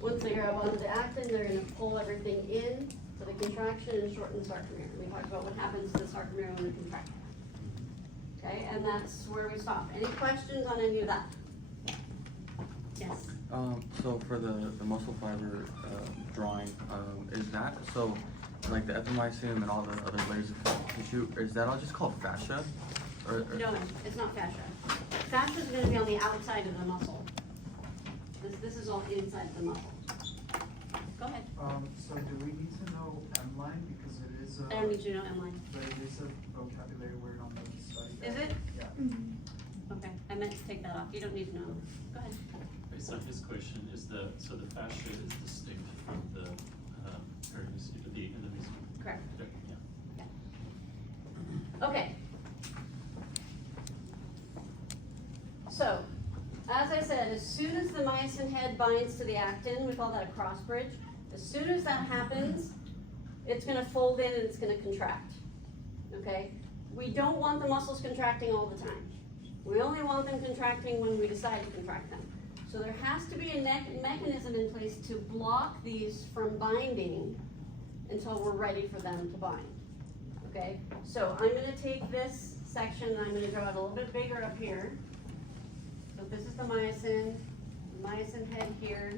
Once they grab onto the actin, they're gonna pull everything in to the contraction and shorten the sarcomere. We talked about what happens to the sarcomere when we contract. Okay, and that's where we stop. Any questions on any of that? Yes. So for the muscle fiber drawing, is that so like the epimysium and all the other layers of tissue? Is that all just called fascia? Or No, it's not fascia. Fascia is going to be on the outside of the muscle. This is all inside the muscle. Go ahead. So do we need to know M-line because it is I don't need you to know M-line. but it is a vocabulary word on the study. Is it? Yeah. Okay, I meant to take that off. You don't need to know. Go ahead. Based on his question, so the fascia is distinct from the perimucin, the endomysium? Correct. Yeah. Okay. So, as I said, as soon as the myosin head binds to the actin, we call that a cross bridge. As soon as that happens, it's gonna fold in and it's gonna contract, okay? We don't want the muscles contracting all the time. We only want them contracting when we decide to contract them. So there has to be a mechanism in place to block these from binding until we're ready for them to bind, okay? So I'm gonna take this section and I'm gonna draw it a little bit bigger up here. So this is the myosin head here.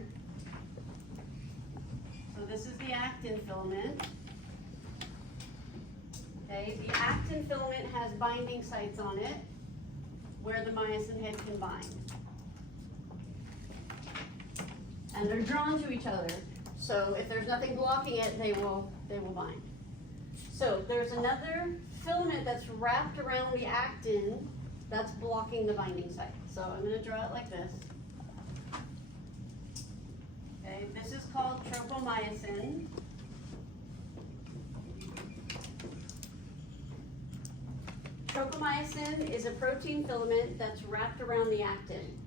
So this is the actin filament. Okay, the actin filament has binding sites on it where the myosin head can bind. And they're drawn to each other. So if there's nothing blocking it, they will bind. So there's another filament that's wrapped around the actin that's blocking the binding site. So I'm going to draw it like this. Okay, this is called tropomyosin. Tropomyosin is a protein filament that's wrapped around the actin.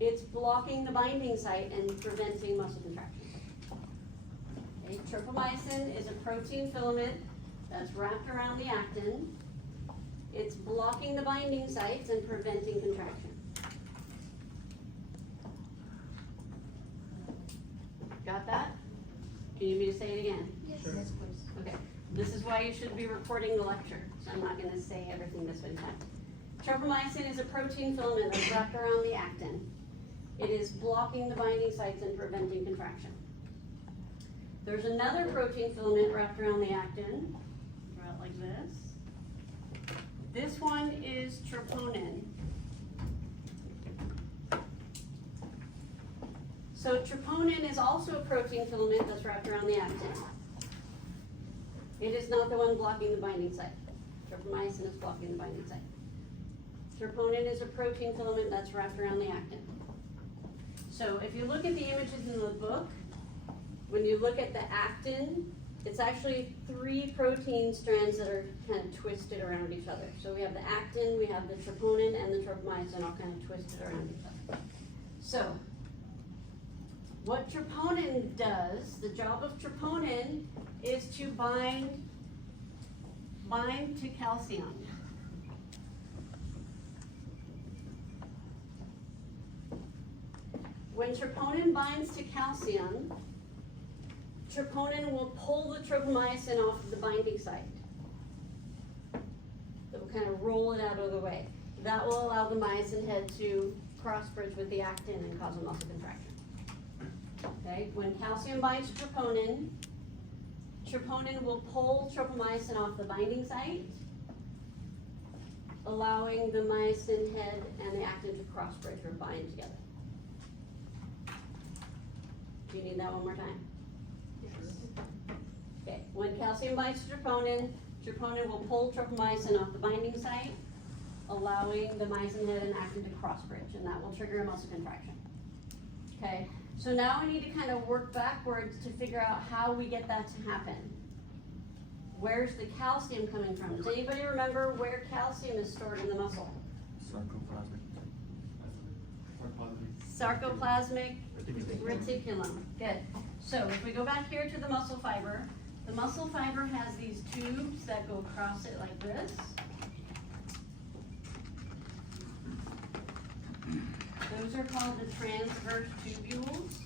It's blocking the binding site and preventing muscle contraction. Okay, tropomyosin is a protein filament that's wrapped around the actin. It's blocking the binding sites and preventing contraction. Got that? Do you need me to say it again? Yes. Sure. Yes, please. Okay, this is why you should be recording the lecture, so I'm not gonna say everything this way. Tropomyosin is a protein filament that's wrapped around the actin. It is blocking the binding sites and preventing contraction. There's another protein filament wrapped around the actin. Draw it like this. This one is troponin. So troponin is also a protein filament that's wrapped around the actin. It is not the one blocking the binding site. Tropomyosin is blocking the binding site. Troponin is a protein filament that's wrapped around the actin. So if you look at the images in the book, when you look at the actin, it's actually 3 protein strands that are kind of twisted around each other. So we have the actin, we have the troponin, and the tropomyosin all kind of twisted around each other. So what troponin does, the job of troponin is to bind to calcium. When troponin binds to calcium, troponin will pull the tropomyosin off of the binding site. It will kind of roll it out of the way. That will allow the myosin head to cross-bridge with the actin and cause a muscle contraction. Okay, when calcium binds to troponin, troponin will pull tropomyosin off the binding site, allowing the myosin head and the actin to cross-bridge or bind together. Do you need that one more time? Okay, when calcium binds to troponin, troponin will pull tropomyosin off the binding site, allowing the myosin head and actin to cross-bridge, and that will trigger a muscle contraction. Okay, so now we need to kind of work backwards to figure out how we get that to happen. Where's the calcium coming from? Does anybody remember where calcium is stored in the muscle? sarcoplasmic. Sarcoplasmic reticulum. Good. So if we go back here to the muscle fiber has these tubes that go across it like this. Those are called the transverse tubules.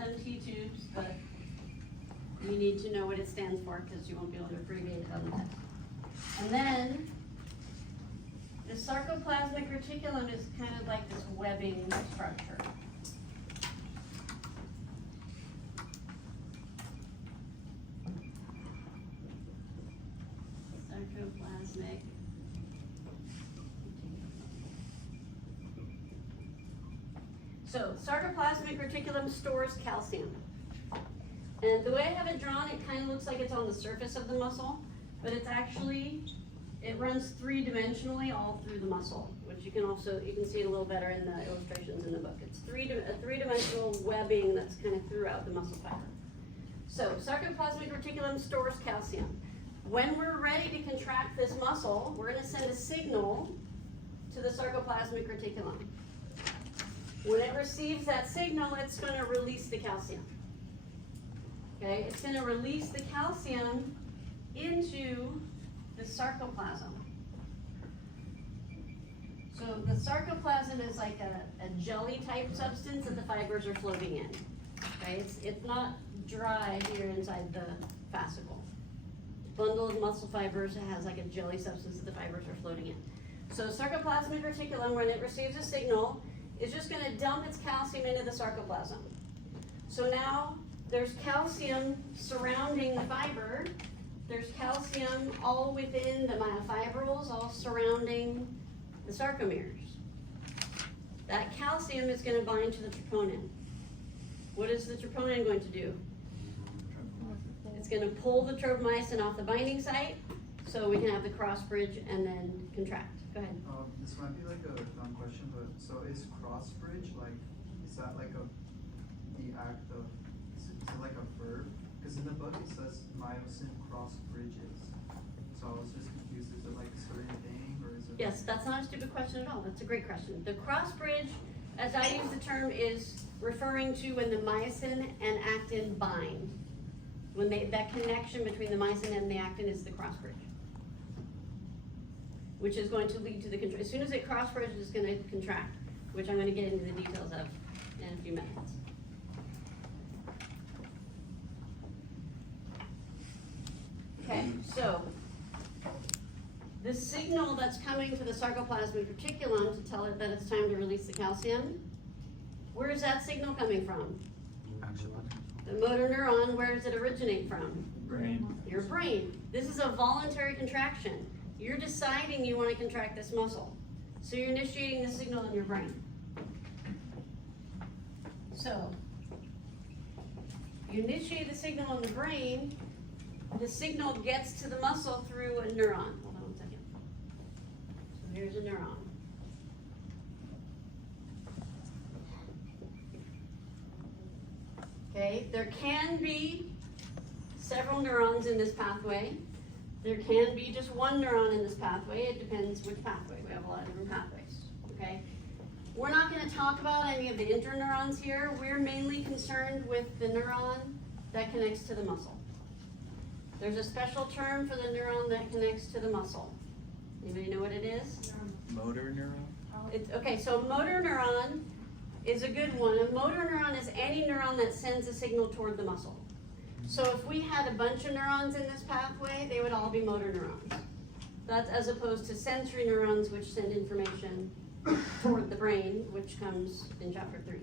them T-tubes, but you need to know what it stands for because you won't be able to abbreviate it on the test. And then the sarcoplasmic reticulum is kind of like this webbing structure. Sarcoplasmic. So sarcoplasmic reticulum stores calcium. And the way I have it drawn, it kind of looks like it's on the surface of the muscle, but it's actually, it runs three-dimensionally all through the muscle, which you can see it a little better in the illustrations in the book. It's a three-dimensional webbing that's kind of throughout the muscle fiber. So sarcoplasmic reticulum stores calcium. When we're ready to contract this muscle, we're gonna send a signal to the sarcoplasmic reticulum. When it receives that signal, it's gonna release the calcium. Okay, it's gonna release the calcium into the sarcoplasm. So the sarcoplasm is like a jelly type substance that the fibers are floating in. Okay, it's not dry here inside the fascicle. Bundle of muscle fibers, it has like a jelly substance that the fibers are floating in. So sarcoplasmic reticulum, when it receives a signal, is just gonna dump its calcium into the sarcoplasm. So now there's calcium surrounding the fiber. There's calcium all within the myofibrils, all surrounding the sarcomeres. That calcium is gonna bind to the troponin. What is the troponin going to do? It's gonna pull the tropomyosin off the binding site so we can have the cross bridge and then contract. Go ahead. This might be like a dumb question, but so is cross bridge like, is that like the act of, is it like a verb? Because in the book it says myosin cross bridges. So I was just confused, is it like a certain thing or is it? Yes, that's not a stupid question at all. That's a great question. The cross bridge, as I use the term, is referring to when the myosin and actin bind. When that connection between the myosin and the actin is the cross bridge, which is going to lead to the contract. As soon as it cross bridges, it's going to contract, which I'm going to get into the details of in a few minutes. Okay, so the signal that's coming to the sarcoplasmic reticulum to tell it that it's time to release the calcium, where is that signal coming from? The motor neuron, where does it originate from? Brain. Your brain. This is a voluntary contraction. You're deciding you want to contract this muscle. So you're initiating the signal in your brain. So, you initiate the signal in the brain, the signal gets to the muscle through a neuron. Hold on one second. So here's a neuron. Okay, there can be several neurons in this pathway. There can be just one neuron in this pathway. It depends which pathway. We have a lot of different pathways, okay? We're not gonna talk about any of the interneurons here. We're mainly concerned with the neuron that connects to the muscle. There's a special term for the neuron that connects to the muscle. Anybody know what it is? Motor neuron? Okay, so motor neuron is a good one. A motor neuron is any neuron that sends a signal toward the muscle. So if we had a bunch of neurons in this pathway, they would all be motor neurons. That's as opposed to sensory neurons, which send information toward the brain, which comes in chapter 3.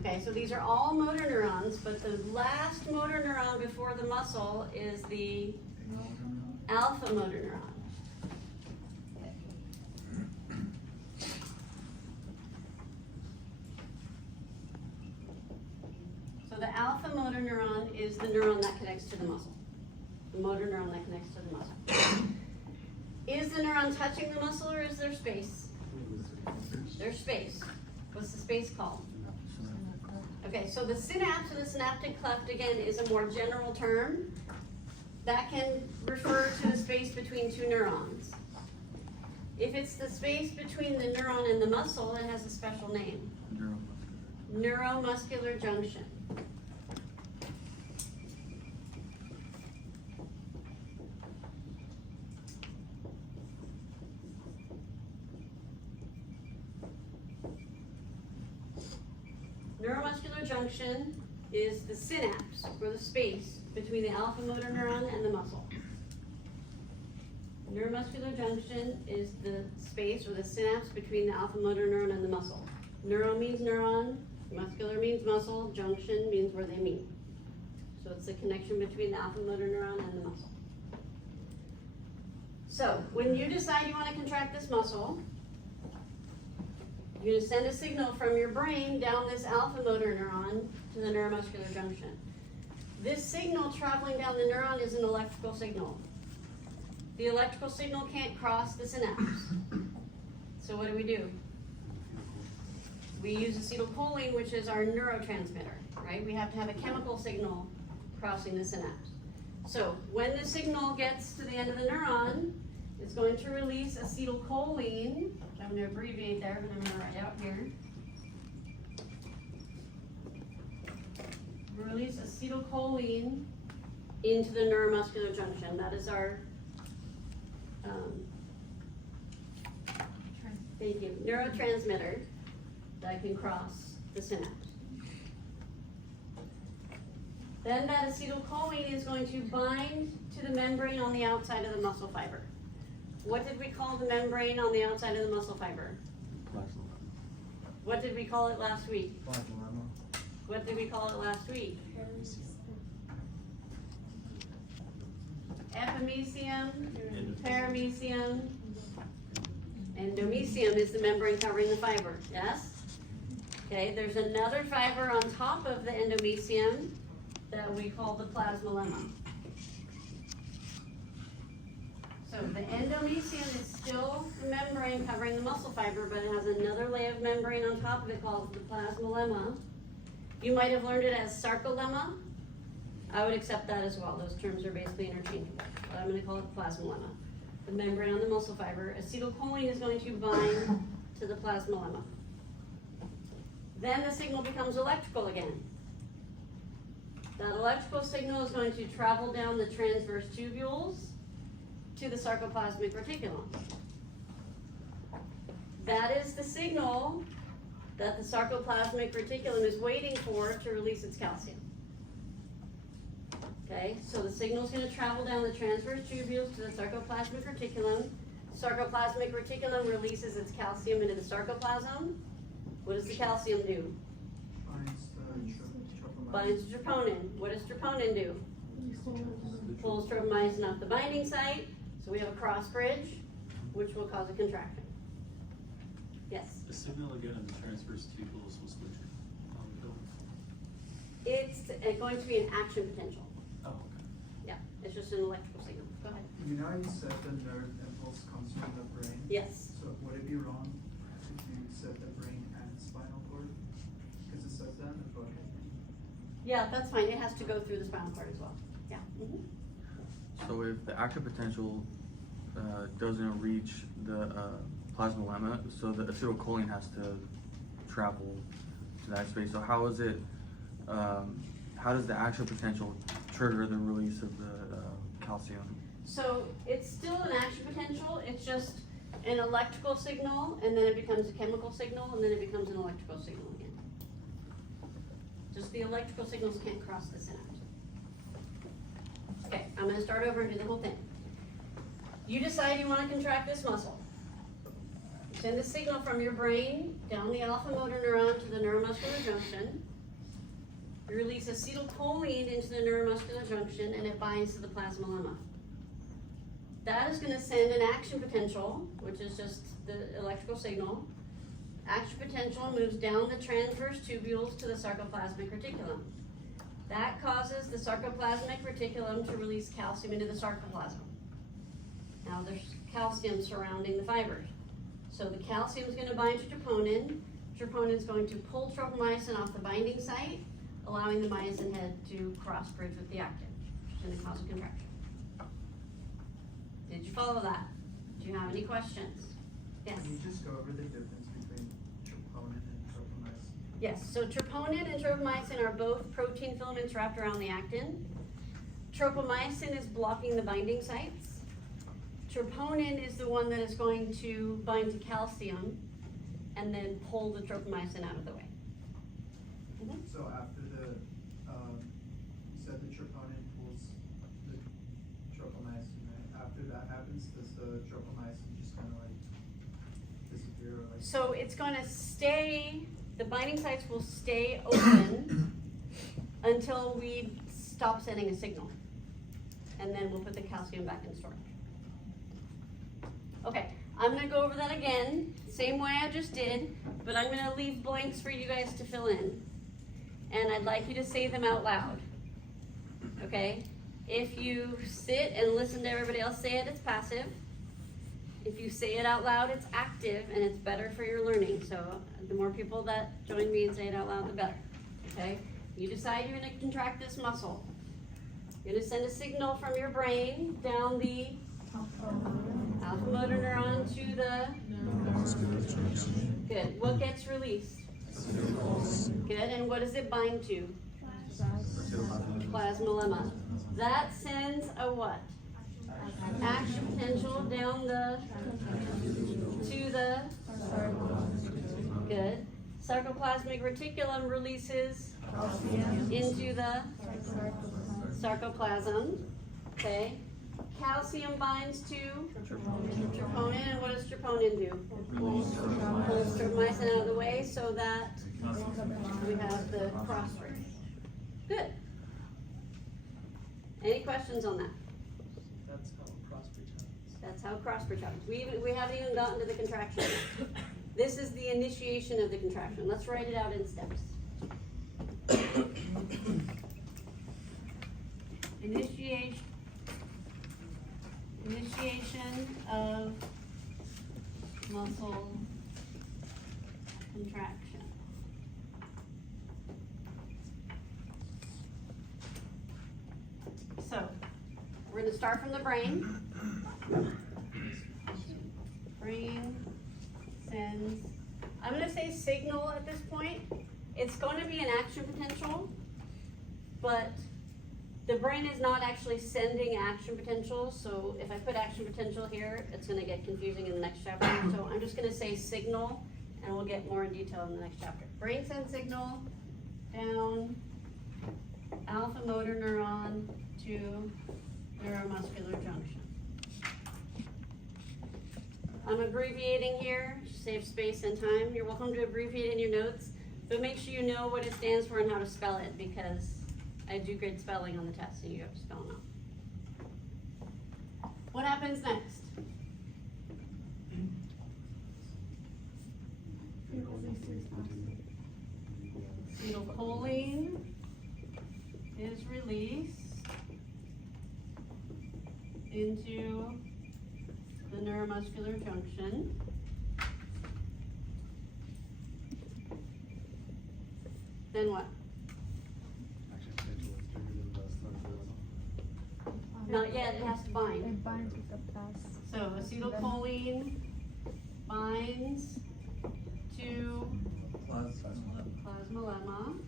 Okay, so these are all motor neurons, but the last motor neuron before the muscle is the alpha motor neuron. The alpha motor neuron is the neuron that connects to the muscle. The motor neuron that connects to the muscle. Is the neuron touching the muscle or is there space? There's space. What's the space called? Okay, so the synapse and the synaptic cleft, again, is a more general term. That can refer to the space between two neurons. If it's the space between the neuron and the muscle, it has a special name. Neuromuscular junction. Neuromuscular junction is the synapse, or the space, between the alpha motor neuron and the muscle. Neuromuscular junction is the space or the synapse between the alpha motor neuron and the muscle. Neuro means neuron, muscular means muscle, junction means where they meet. So it's the connection between the alpha motor neuron and the muscle. So when you decide you want to contract this muscle, you're going to send a signal from your brain down this alpha motor neuron to the neuromuscular junction. This signal traveling down the neuron is an electrical signal. The electrical signal can't cross the synapse. So what do? We use acetylcholine, which is our neurotransmitter, right? We have to have a chemical signal crossing the synapse. So when the signal gets to the end of the neuron, it's going to release acetylcholine, which I'm going to abbreviate there, but I'm going to write out here. Release acetylcholine into the neuromuscular junction. That is our thank you, neurotransmitter that can cross the synapse. Then that acetylcholine is going to bind to the membrane on the outside of the muscle fiber. What did we call the membrane on the outside of the muscle fiber? Plasma. What did we call it last week? Plasma. What did we call it last week? Epimecium, paramecium, endomecium is the membrane covering the fiber, yes? Okay, there's another fiber on top of the endomecium that we call the plasmalemma. So the endomecium is still the membrane covering the muscle fiber, but it has another layer of membrane on top of it called the plasmalemma. You might have learned it as sarcolemma. I would accept that as well. Those terms are basically interchangeable, but I'm going to call it plasmalemma. The membrane on the muscle fiber. Acetylcholine is going to bind to the plasmalemma. Then the signal becomes electrical again. That electrical signal is going to travel down the transverse tubules to the sarcoplasmic reticulum. That is the signal that the sarcoplasmic reticulum is waiting for to release its calcium. Okay, so the signal is going to travel down the transverse tubules to the sarcoplasmic reticulum. Sarcoplasmic reticulum releases its calcium into the sarcoplasm. What does the calcium do? Binds to troponin. What does troponin do? Pulls tropomyosin off the binding site, so we have a cross bridge, which will cause a contraction. Yes? The signal again in the transverse tubules was which molecule? It's going to be an action potential. Oh, okay. Yeah, it's just an electrical signal. Go ahead. You know you said the nerve impulse comes from the brain? Yes. So would it be wrong if you said the brain and spinal cord? Because it says that in the book. Yeah, that's fine. It has to go through the spinal cord as well. Yeah. Mhm. So if the active potential doesn't reach the plasmalemma, so the acetylcholine has to travel to that space. So how is it? How does the action potential trigger the release of the calcium? So it's still an action potential. It's just an electrical signal, and then it becomes a chemical signal, and then it becomes an electrical signal again. Just the electrical signals can't cross the synapse. Okay, I'm going to start over and do the whole thing. You decide you want to contract this muscle. You send a signal from your brain down the alpha motor neuron to the neuromuscular junction. You release acetylcholine into the neuromuscular junction, and it binds to the plasmalemma. That is going to send an action potential, which is just the electrical signal. Action potential moves down the transverse tubules to the sarcoplasmic reticulum. That causes the sarcoplasmic reticulum to release calcium into the sarcoplasm. Now there's calcium surrounding the fibers. So the calcium is going to bind to troponin. Troponin is going to pull tropomyosin off the binding site, allowing the myosin head to cross bridge with the actin, which is going to cause a contraction. Did you follow that? Do you have any questions? Yes. Can you just go over the difference between troponin and tropomyosin? Yes, so troponin and tropomyosin are both protein filaments wrapped around the actin. Tropomyosin is blocking the binding sites. Troponin is the one that is going to bind to calcium and then pull the tropomyosin out of the way. So after the the tropomyosin just kind of like disappear or like? So it's gonna stay, the binding sites will stay open until we stop sending a signal. And then we'll put the calcium back in storage. Okay, I'm gonna go over that again, same way I just did, but I'm gonna leave blanks for you guys to fill in. And I'd like you to say them out loud, okay? If you sit and listen to everybody else say it, it's passive. If you say it out loud, it's active, and it's better for your learning. So the more people that join me and say it out loud, the better, okay? You decide you're gonna contract this muscle. You're gonna send a signal from your brain down the alpha motor neuron to the, good, what gets released? Good, and what does it bind to? Plasmalemma. That sends a what? Action potential down the, to the, good. Sarcoplasmic reticulum releases into the sarcoplasm, okay? Calcium binds to troponin, and what does troponin do? Pulls tropomyosin out of the way so that we have the cross bridge. Good. Any questions on that? That's how cross bridge happens. That's how cross bridge happens. We haven't even gotten to the contraction yet. This is the initiation of the contraction. Let's write it out in steps. Initiation of muscle contraction. So, we're gonna start from the brain. Brain sends, I'm gonna say signal at this point. It's gonna be an action potential, but the brain is not actually sending action potential, so if I put action potential here, it's gonna get confusing in the next chapter. So I'm just gonna say signal, and we'll get more in detail in the next chapter. Brain sends signal down alpha motor neuron to neuromuscular junction. I'm abbreviating here, save space and time. You're welcome to abbreviate in your notes, but make sure you know what it stands for and how to spell it, because I do grade spelling on the test, and you have to spell them out. What happens next? Acetylcholine is released into the neuromuscular junction. Then what? Not yet, it has to bind. It binds with the plus. So acetylcholine binds to plasmalemma.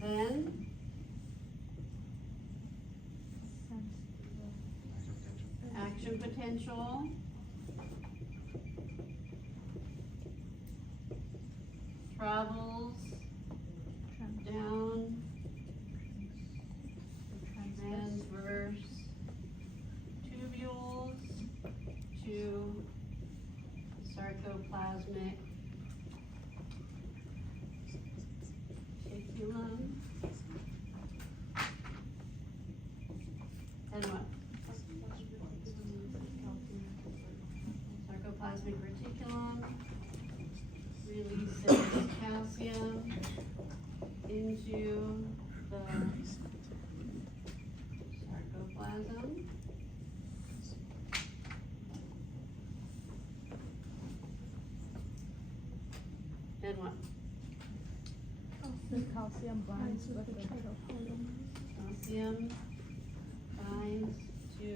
Then action potential travels down transverse tubules to sarcoplasmic reticulum. And what? Sarcoplasmic reticulum releases calcium into the sarcoplasm. And what? The calcium binds with the troponin. Calcium binds to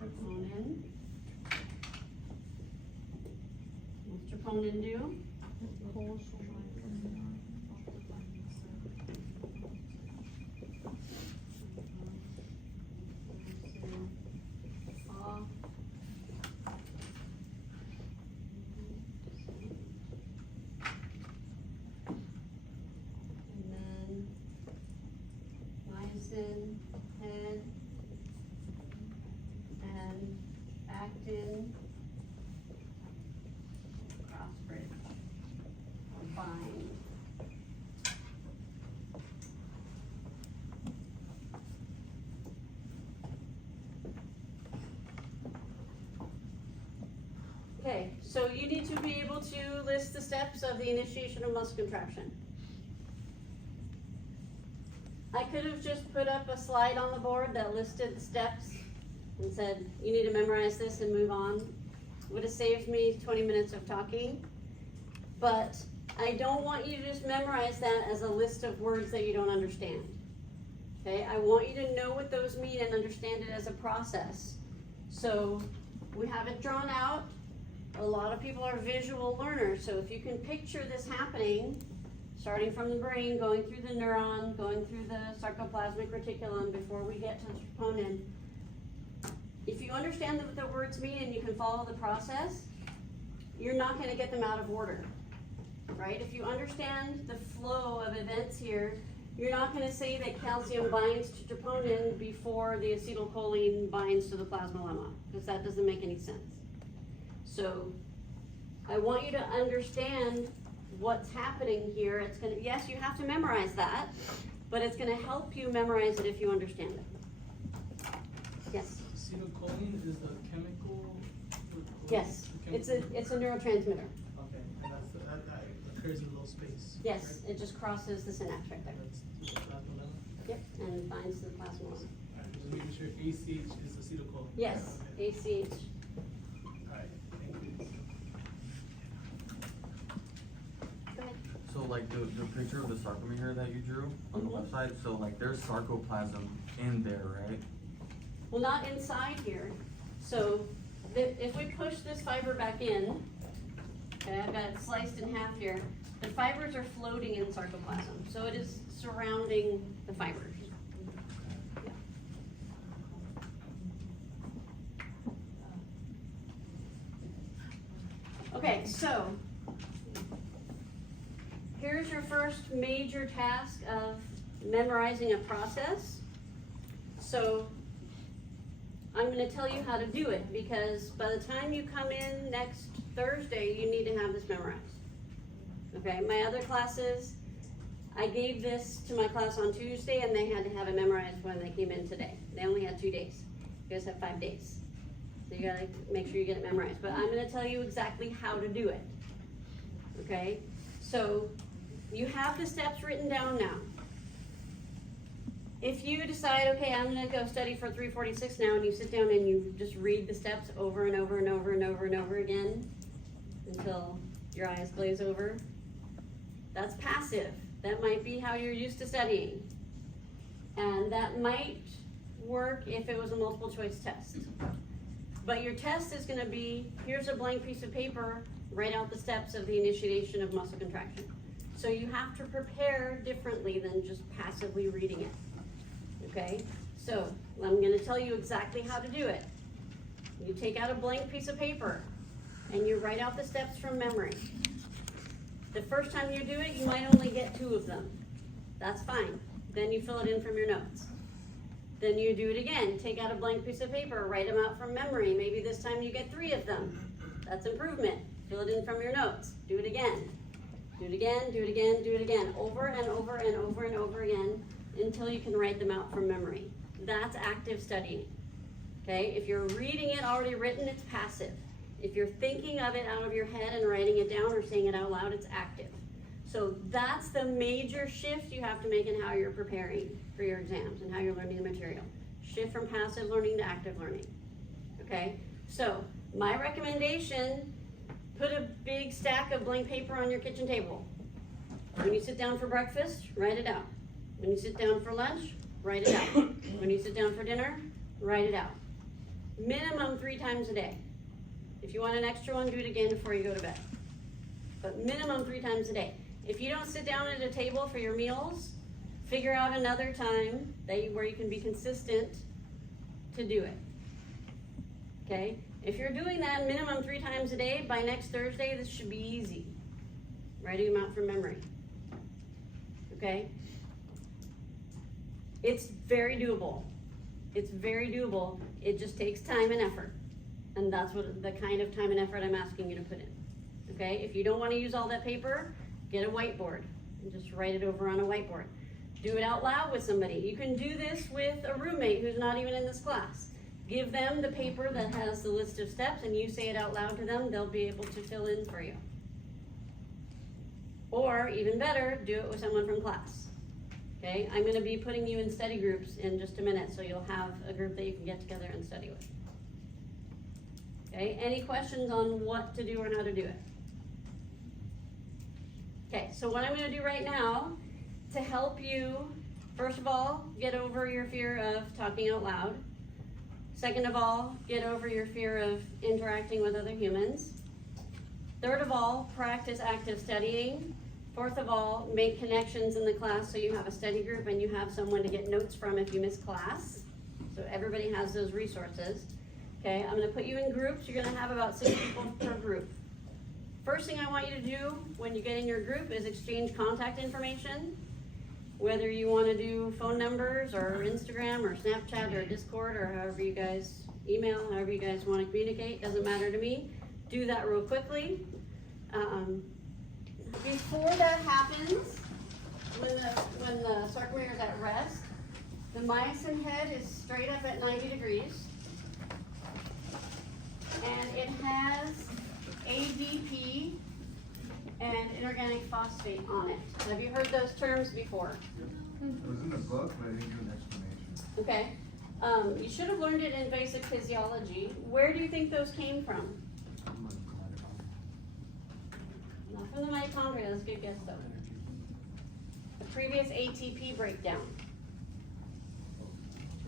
troponin. What's troponin do? It pulls from the neuron. Off. And then myosin So you need to be able to list the steps of the initiation of muscle contraction. I could have just put up a slide on the board that listed the steps and said, you need to memorize this and move on. Would have saved me 20 minutes of talking. But I don't want you to just memorize that as a list of words that you don't understand. Okay, I want you to know what those mean and understand it as a process. So we have it drawn out. A lot of people are visual learners, so if you can picture this happening, starting from the brain, going through the neuron, going through the sarcoplasmic reticulum before we get to the troponin, if you understand what the words mean and you can follow the process, you're not going to get them out of order, right? If you understand the flow of events here, you're not going to say that calcium binds to troponin before the acetylcholine binds to the plasma lemma, because that doesn't make any sense. So I want you to understand what's happening here. It's gonna, yes, you have to memorize that, but it's gonna help you memorize it if you understand it. Yes? Acetylcholine is the chemical? Yes, the it's a neurotransmitter. Okay, and that occurs in a little space. Yes, it just crosses the synapse right there. That's the plasma lemma. Yep, and binds to the plasma lemma. Alright, just making sure ACH is acetylcholine. Yes, Okay. ACH. Alright, thank you. Go ahead. So like the picture of the sarcomere here that you drew on the Mhm. website, so like there's sarcoplasm in there, right? Well, not inside here. So if we push this fiber back in, okay, I've got it sliced in half here. The fibers are floating in sarcoplasm, so it is surrounding the fibers. Yeah. Okay, so here's your first major task of memorizing a process. So I'm going to tell you how to do it, because by the time you come in next Thursday, you need to have this memorized. Okay, my other classes, I gave this to my class on Tuesday and they had to have it memorized when they came in today. They only had 2 days. You guys have 5 days. So you gotta make sure you get it memorized. But I'm gonna tell you exactly how to do it. Okay, so you have the steps written down now. If you decide, okay, I'm gonna go study for 346 now, and you sit down and you just read the steps over and over and over and over and over again until your eyes glaze over, that's passive. That might be how you're used to studying. And that might work if it was a multiple choice test. But your test is gonna be, here's a blank piece of paper, write out the steps of the initiation of muscle contraction. So you have to prepare differently than just passively reading it. Okay, so I'm going to tell you exactly how to do it. You take out a blank piece of paper and you write out the steps from memory. The first time you do it, you might only get 2 of them. That's fine. Then you fill it in from your notes. Then you do it again. Take out a blank piece of paper, write them out from memory. Maybe this time you get 3 of them. That's improvement. Fill it in from your notes. Do it again. Do it again, do it again, do it again. Over and over and over and over again, until you can write them out from memory. That's active studying. Okay, if you're reading it already written, it's passive. If you're thinking of it out of your head and writing it down or saying it out loud, it's active. So that's the major shift you have to make in how you're preparing for your exams and how you're learning the material. Shift from passive learning to active learning. Okay, so my recommendation, put a big stack of blank paper on your kitchen table. When you sit down for breakfast, write it out. When you sit down for lunch, write it out. When you sit down for dinner, write it out. Minimum 3 times a day. If you want an extra one, do it again before you go to bed. But minimum 3 times a day. If you don't sit down at a table for your meals, figure out another time where you can be consistent to do it. Okay? If you're doing that minimum 3 times a day, by next Thursday, this should be easy. Writing them out from memory. Okay? It's very doable. It's very doable. It just takes time and effort. And that's what the kind of time and effort I'm asking you to put in. Okay? If you don't want to use all that paper, get a whiteboard and just write it over on a whiteboard. Do it out loud with somebody. You can do this with a roommate who's not even in this class. give them the paper that has the list of steps and you say it out loud to them, they'll be able to fill in for you. Or even better, do it with someone from class. Okay, I'm gonna be putting you in study groups in just a minute, so you'll have a group that you can get together and study with. Okay, any questions on what to do or how to do it? Okay, so what I'm gonna do right now to help you, first of all, get over your fear of talking out loud. Second of all, get over your fear of interacting with other humans. Third of all, practice active studying. Fourth of all, make connections in the class so you have a study group and you have someone to get notes from if you miss class. So everybody has those resources. Okay, I'm gonna put you in groups. You're gonna have about 6 people per group. First thing I want you to do when you get in your group is exchange contact information. Whether you wanna do phone numbers or Instagram or Snapchat or Discord or however you guys email, however you guys wanna communicate, doesn't matter to me. Do that real quickly. Before that happens, when the sarcomere is at rest, the myosin head is straight up at 90 degrees. And it has ADP and inorganic phosphate on it. Have you heard those terms before? It was in the book, but I didn't get an explanation. Okay. You should have learned it in basic physiology. Where do you think those came from? Not from the mitochondria, that's a good guess though. The previous ATP breakdown.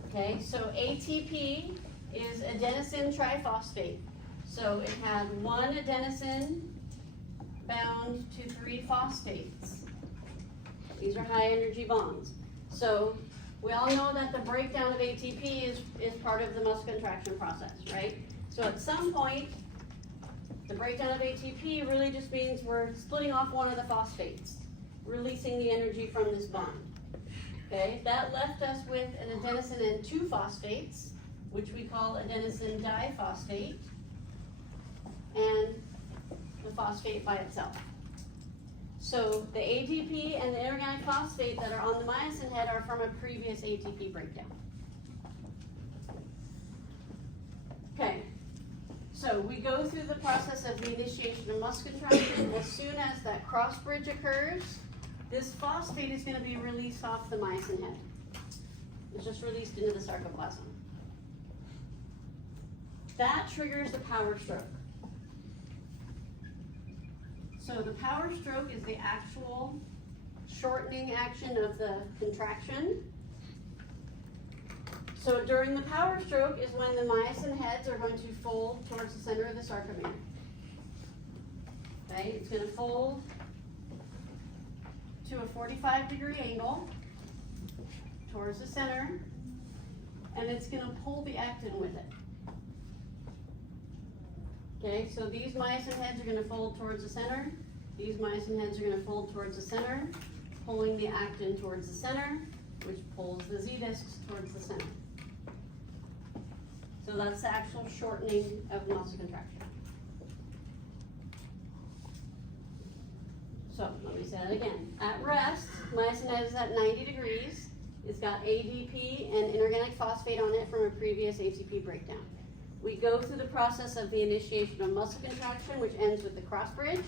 Okay, so ATP is adenosine triphosphate. So it had one adenosine bound to 3 phosphates. These are high energy bonds. So we all know that the breakdown of ATP is part of the muscle contraction process, right? So at some point, the breakdown of ATP really just means we're splitting off one of the phosphates, releasing the energy from this bond. Okay, that left us with an adenosine and 2 phosphates, which we call adenosine diphosphate, and the phosphate by itself. So the ATP and the inorganic phosphate that are on the myosin head are from a previous ATP breakdown. Okay, so we go through the process of the initiation of muscle contraction. As soon as that cross bridge occurs, this phosphate is going to be released off the myosin head. It's just released into the sarcoplasm. That triggers the power stroke. So the power stroke is the actual shortening action of the contraction. So during the power stroke is when the myosin heads are going to fold towards the center of the sarcomere. Okay, it's going to fold to a 45-degree angle towards the center, and it's going to pull the actin with it. Okay, so these myosin heads are going to fold towards the center. These myosin heads are going to fold towards the center, pulling the actin towards the center, which pulls the Z discs towards the center. So that's the actual shortening of muscle contraction. So let me say that again. At rest, myosin head is at 90 degrees. It's got ADP and inorganic phosphate on it from a previous ATP breakdown. We go through the process of the initiation of muscle contraction, which ends with the cross bridge.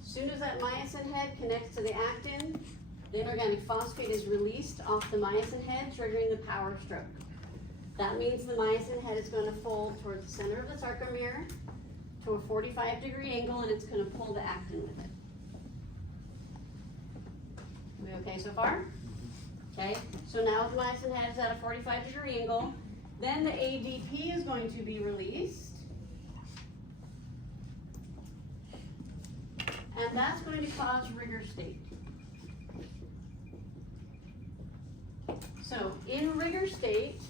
As soon as that myosin head connects to the actin, the inorganic phosphate is released off the myosin head, triggering the power stroke. That means the myosin head is going to fold towards the center of the sarcomere to a 45-degree angle, and it's going to pull the actin with it. We okay so far? Okay, so now the myosin head is at a 45-degree angle. Then the ADP is going to be released. And that's going to cause rigor state. So in rigor state,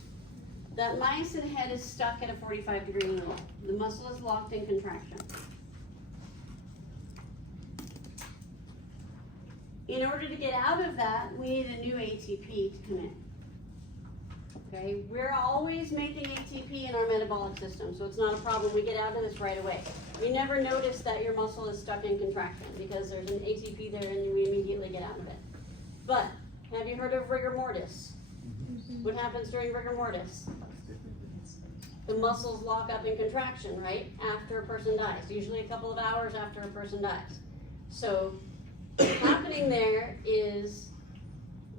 that myosin head is stuck at a 45-degree angle. The muscle is locked in contraction. In order to get out of that, we need a new ATP to come in. Okay, we're always making ATP in our metabolic system, so it's not a problem. We get out of this right away. You never notice that your muscle is stuck in contraction because there's an ATP there and we immediately get out of it. But have you heard of rigor mortis? What happens during rigor mortis? the muscles lock up in contraction, right? After a person dies, usually a couple of hours after a person dies. So what's happening there is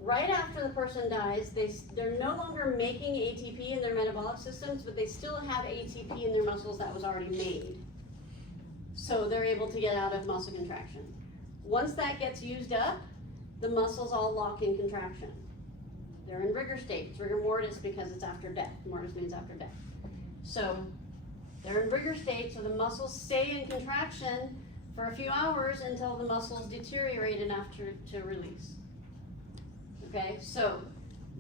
right after the person dies, they're no longer making ATP in their metabolic systems, but they still have ATP in their muscles that was already made. So they're able to get out of muscle contraction. Once that gets used up, the muscles all lock in contraction. They're in rigor state. It's rigor mortis because it's after death. Mortis means after death. So they're in rigor state, so the muscles stay in contraction for a few hours until the muscles deteriorate enough to release. Okay, so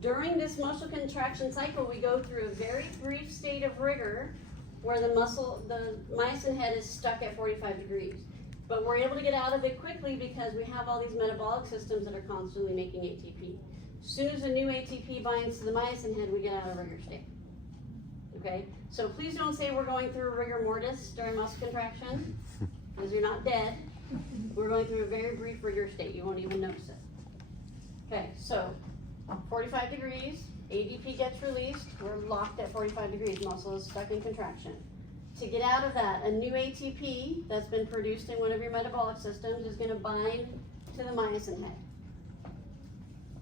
during this muscle contraction cycle, we go through a very brief state of rigor where the myosin head is stuck at 45 degrees. But we're able to get out of it quickly because we have all these metabolic systems that are constantly making ATP. As soon as a new ATP binds to the myosin head, we get out of rigor state. Okay, so please don't say we're going through rigor mortis during muscle contraction, because you're not dead. We're going through a very brief rigor state. You won't even notice it. Okay, so 45 degrees, ADP gets released. We're locked at 45 degrees. Muscle is stuck in contraction. To get out of that, a new ATP that's been produced in one of your metabolic systems is going to bind to the myosin head.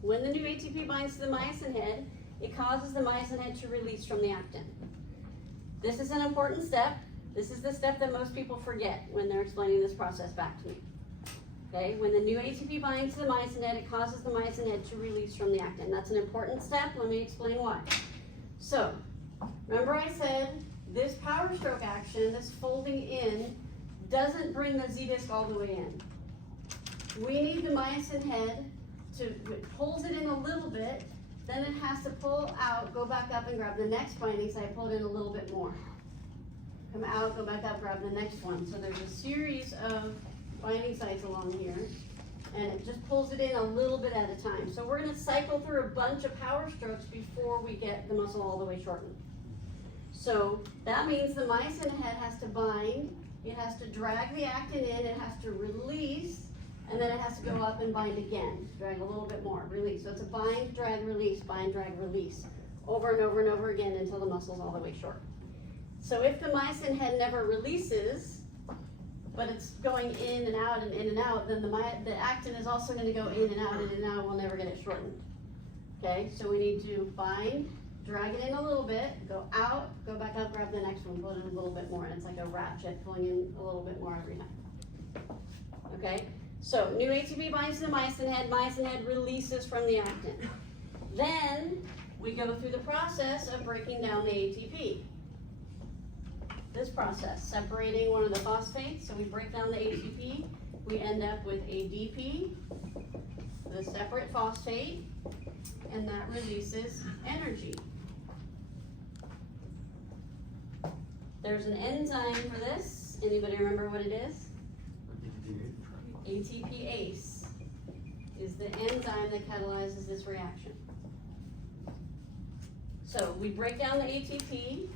When the new ATP binds to the myosin head, it causes the myosin head to release from the actin. This is an important step. This is the step that most people forget when they're explaining this process back to me. Okay, when the new ATP binds to the myosin head, it causes the myosin head to release from the actin. That's an important step. Let me explain why. So, remember I said this power stroke action, this folding in, doesn't bring the Z-disc all the way in. We need the myosin head to, it pulls it in a little bit, then it has to pull out, go back up and grab the next binding site, pull it in a little bit more. Come out, go back up, grab the next one. So there's a series of binding sites along here, and it just pulls it in a little bit at a time. So we're gonna cycle through a bunch of power strokes before we get the muscle all the way shortened. So that means the myosin head has to bind, it has to drag the actin in, it has to release, and then it has to go up and bind again. Drag a little bit more, release. So it's a bind, drag, release, bind, drag, release, over and over and over again until the muscle's all the way short. So if the myosin head never releases, but it's going in and out and in and out, then the actin is also going to go in and out and in and out. We'll never get it shortened. Okay, so we need to bind, drag it in a little bit, go out, go back up, grab the next one, pull it in a little bit more, and it's like a ratchet pulling in a little bit more every time. Okay, so new ATP binds to the myosin head releases from the actin. Then we go through the process of breaking down the ATP. This process, separating one of the phosphates, so we break down the ATP, we end up with ADP, the separate phosphate, and that releases energy. There's an enzyme for this. Anybody remember what it is? ATPase is the enzyme that catalyzes this reaction. So we break down the ATP.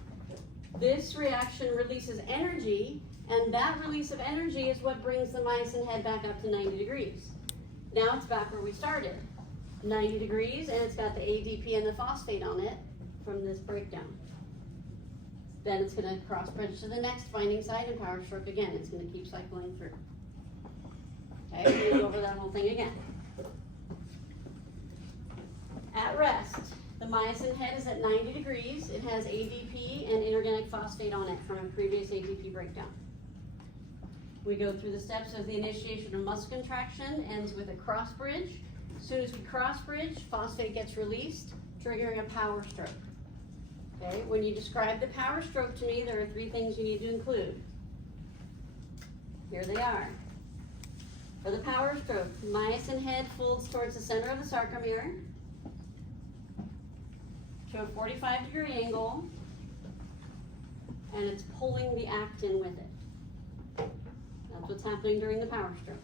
This reaction releases energy, and that release of energy is what brings the myosin head back up to 90 degrees. Now it's back where we started. 90 degrees, and it's got the ADP and the phosphate on it from this breakdown. Then it's going to cross bridge to the next binding site and power stroke again. It's going to keep cycling through. Okay, we're going to go over that whole thing again. At rest, the myosin head is at 90 degrees. It has ADP and inorganic phosphate on it from a previous ATP breakdown. We go through the steps of the initiation of muscle contraction, ends with a cross bridge. As soon as we cross bridge, phosphate gets released, triggering a power stroke. Okay, when you describe the power stroke to me, there are 3 things you need to include. Here they are. For the power stroke, myosin head folds towards the center of the sarcomere to a 45-degree angle, and it's pulling the actin with it. That's what's happening during the power stroke.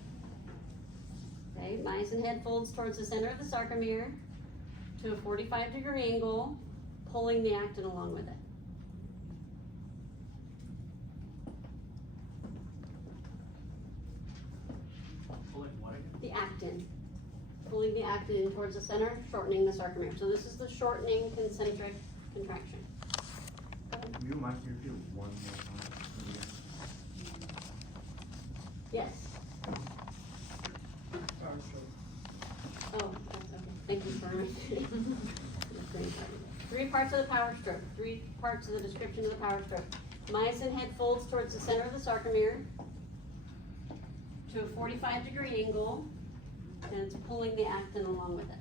Okay, myosin head folds towards the center of the sarcomere to a 45-degree angle, pulling the actin along with it. Pulling what again? The actin. Pulling the actin towards the center, shortening the sarcomere. So this is the shortening concentric contraction. You might repeat one more time. Yes. Oh, that's okay. Thank you for three parts of the power stroke, 3 parts of the description of the power stroke. Myosin head folds towards the center of the sarcomere to a 45-degree angle, and it's pulling the actin along with it.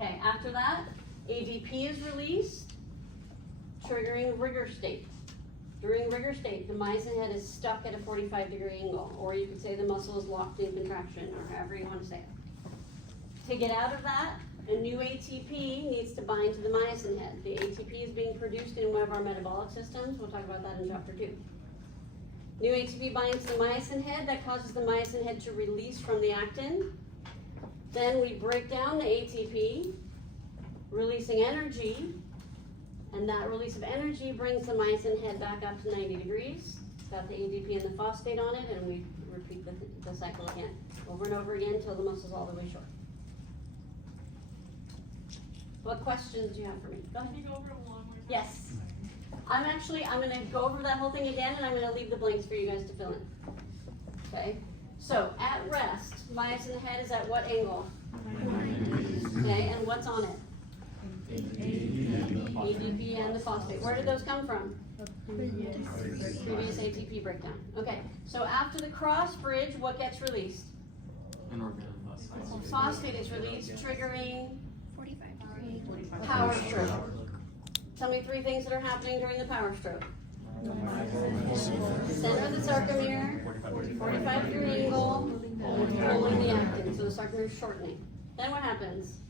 Okay, after that, ADP is released, triggering rigor state. During rigor state, the myosin head is stuck at a 45-degree angle, or you could say the muscle is locked in contraction, or however you want to say it. To get out of that, a new ATP needs to bind to the myosin head. The ATP is being produced in one of our metabolic systems. We'll talk about that in chapter 2. New ATP binds to the myosin head. That causes the myosin head to release from the actin. Then we break down the ATP, releasing energy. And that release of energy brings the myosin head back up to 90 degrees. It's got the ADP and the phosphate on it, and we repeat the cycle again, over and over again until the muscle's all the way short. What questions do you have for me? Go ahead. Can you go over it one more time? Yes. I'm gonna go over that whole thing again, and I'm gonna leave the blanks for you guys to fill in. Okay? So, at rest, myosin head is at what angle? Okay, and what's on it? ADP and the phosphate. Where did those come from? Previous ATP breakdown. Okay, so after the cross bridge, what gets released? Inorganic. Phosphate is released, triggering power stroke. Tell me 3 things that are happening during the power stroke. Center of the sarcomere, 45-degree angle, pulling the actin, so the sarcomere is shortening. Then what happens?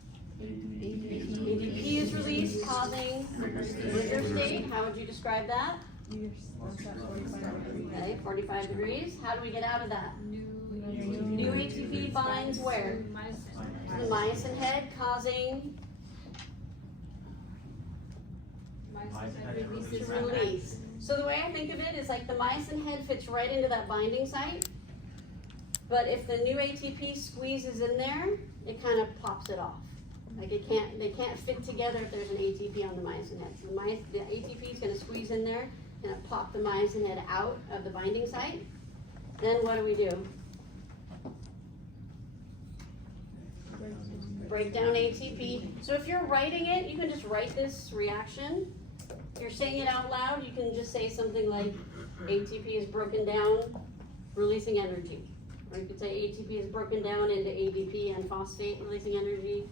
ADP is released, causing rigor state. How would you describe that? Okay, 45 degrees. How do we get out of that? New ATP binds where? The myosin head, causing to release. So the way I think of it is like the myosin head fits right into that binding site, but if the new ATP squeezes in there, it kind of pops it off. Like they can't fit together if there's an ATP on the myosin head. So the ATP is going to squeeze in there and pop the myosin head out of the binding site. Then what do we do? Break down ATP. So if you're writing it, you can just write this reaction. If you're saying it out loud, you can just say something like ATP is broken down, releasing energy. Or you could say ATP is broken down into ADP and phosphate, releasing energy.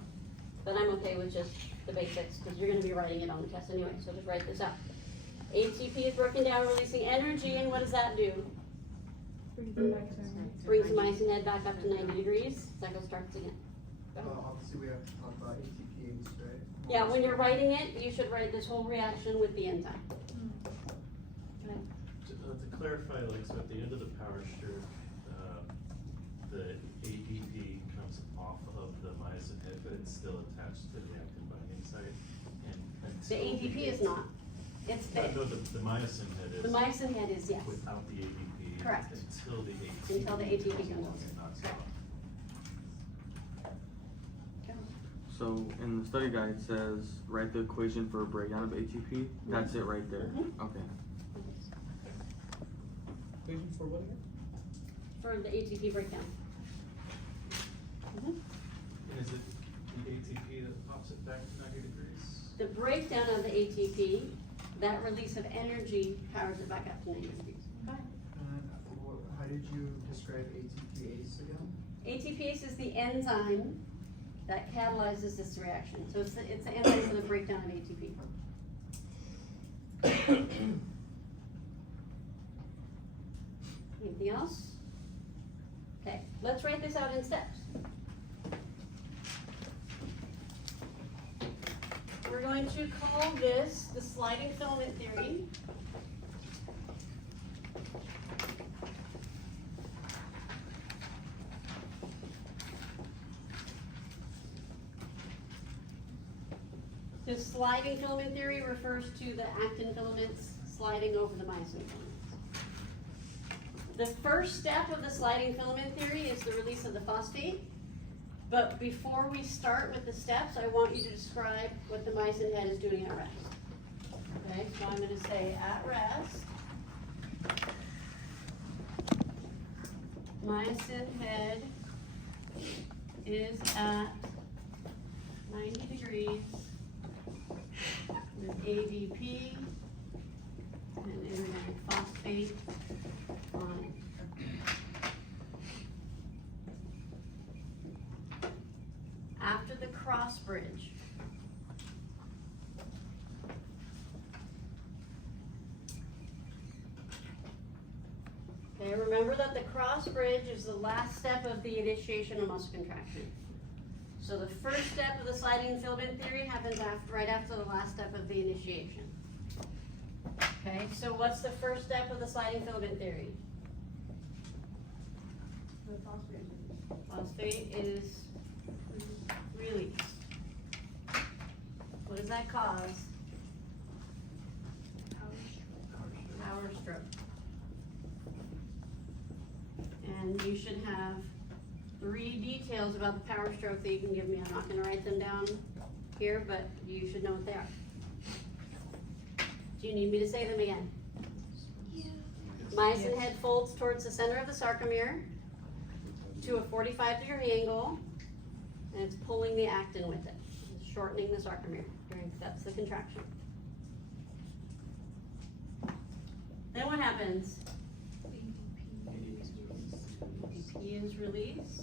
But I'm okay with just the basics because you're going to be writing it on the test anyway, so just write this out. ATP is broken down, releasing energy, and what does that do? Brings the myosin head back up to 90 degrees. Cycle starts again. Obviously we have to talk about ATPase, right? Yeah, when you're writing it, you should write this whole reaction with the enzyme. To clarify, like, so at the end of the power stroke, the ADP comes off of the myosin head, but it's still attached to the actin binding site. And The ADP is not. It's No, the the myosin head is. the myosin head is, yes. Without the ADP. Correct. Until the ATP. Until the ATP comes off. Not Correct. So in the study guide it says write the equation for a breakdown of ATP. That's it right there. Mhm. Okay. Equation for what again? For the ATP breakdown. And is it the ATP that pops it back to 90 degrees? The breakdown of the ATP, that release of energy powers it back up to 90 degrees. And how did you describe ATPase again? ATPase is the enzyme that catalyzes this reaction. So it's the enzyme for the breakdown of ATP. Anything else? Okay, let's write this out in steps. We're going to call this the sliding filament theory. The sliding filament theory refers to the actin filaments sliding over the myosin filaments. The first step of the sliding filament theory is the release of the phosphate. But before we start with the steps, I want you to describe what the myosin head is doing at rest. Okay, so I'm gonna say at rest. Myosin head is at 90 degrees with ADP and inorganic phosphate on it. After the cross bridge, okay, remember that the cross bridge is the last step of the initiation of muscle contraction. So the first step of the sliding filament theory happens right after the last step of the initiation. Okay, so what's the first step of the sliding filament theory? Phosphate is released. What does that cause? Power stroke. And you should have 3 details about the power stroke that you can give me. I'm not gonna write them down here, but you should know what they are. Do you need me to say them again? Myosin head folds towards the center of the sarcomere to a 45-degree angle, and it's pulling the actin with it. It's shortening the sarcomere. That's the contraction. Then what happens? ADP is released.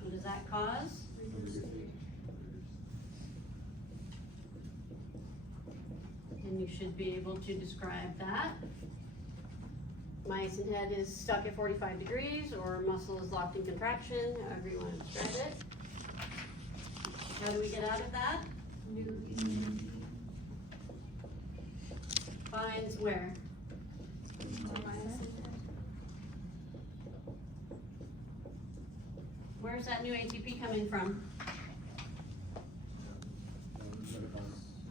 What does that cause? And you should be able to describe that. Myosin head is stuck at 45 degrees, or muscle is locked in contraction, however you want to describe it. How do we get out of that? Finds where? Where's that new ATP coming from?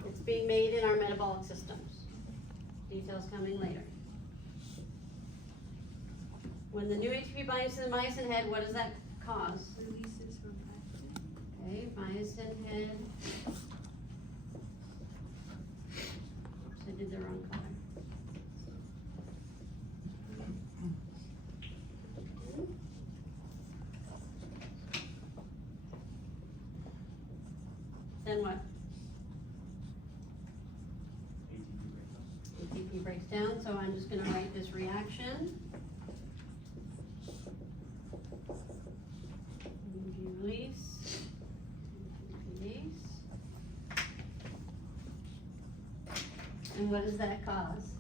It's being made in our metabolic systems. Details coming later. When the new ATP binds to the myosin head, what does that cause? Releases from actin. Okay, myosin head. Oops, I did the wrong color. Then what? ATP breaks down, so I'm just gonna write this reaction. ATP release. Release. And what does that cause?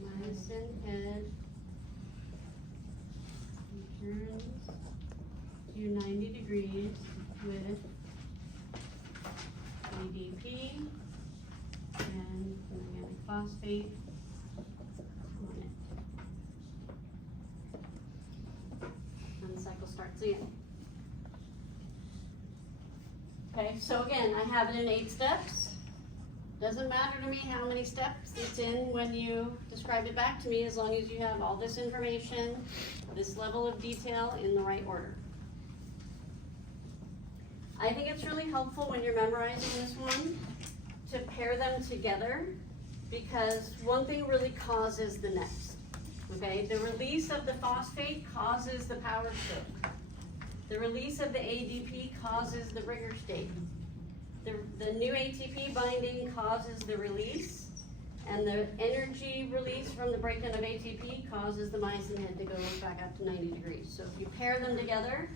Myosin head returns to 90 degrees with ADP and inorganic phosphate on it. And the cycle starts again. Okay, so again, I have it in 8 steps. Doesn't matter to me how many steps it's in when you describe it back to me, as long as you have all this information, this level of detail in the right order. I think it's really helpful when you're memorizing this one to pair them together, because one thing really causes the next. Okay, the release of the phosphate causes the power stroke. The release of the ADP causes the rigor state. The new ATP binding causes the release, and the energy release from the breakdown of ATP causes the myosin head to go back up to 90 degrees. So if you pair them together,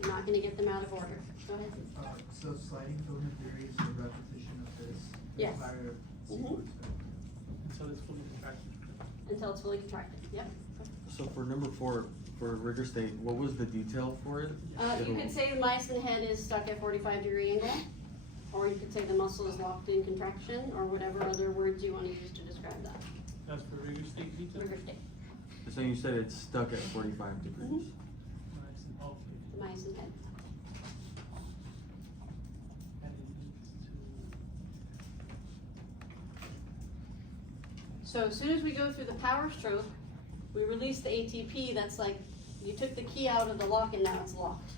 you're not going to get them out of order. Go ahead. So sliding filament theory is a repetition of this Yes. entire sequence. Until it's fully contracted. Until it's fully contracted. Yep. So for number 4, for rigor state, what was the detail for it? You could say the myosin head is stuck at 45-degree angle, or you could say the muscle is locked in contraction, or whatever other words you want to use to describe that. As for rigor state detail. Rigor state. So you said it's stuck at 45 degrees. Okay. The myosin head. And it leads So as soon as we go through the power stroke, we release the ATP. That's like you took the key out of the lock and now it's locked.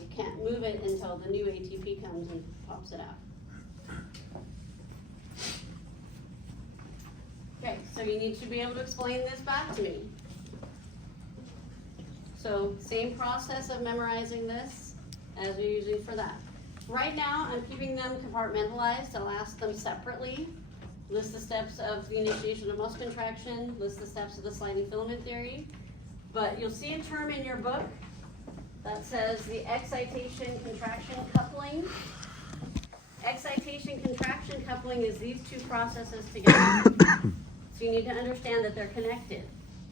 You can't move it until the new ATP comes and pops it out. Okay, so you need to be able to explain this back to me. So same process of memorizing this as you're using for that. Right now, I'm keeping them compartmentalized. I'll ask them separately. List the steps of the initiation of muscle contraction, list the steps of the sliding filament theory. But you'll see a term in your book that says the excitation contraction coupling. Excitation contraction coupling is these two processes together. So you need to understand that they're connected.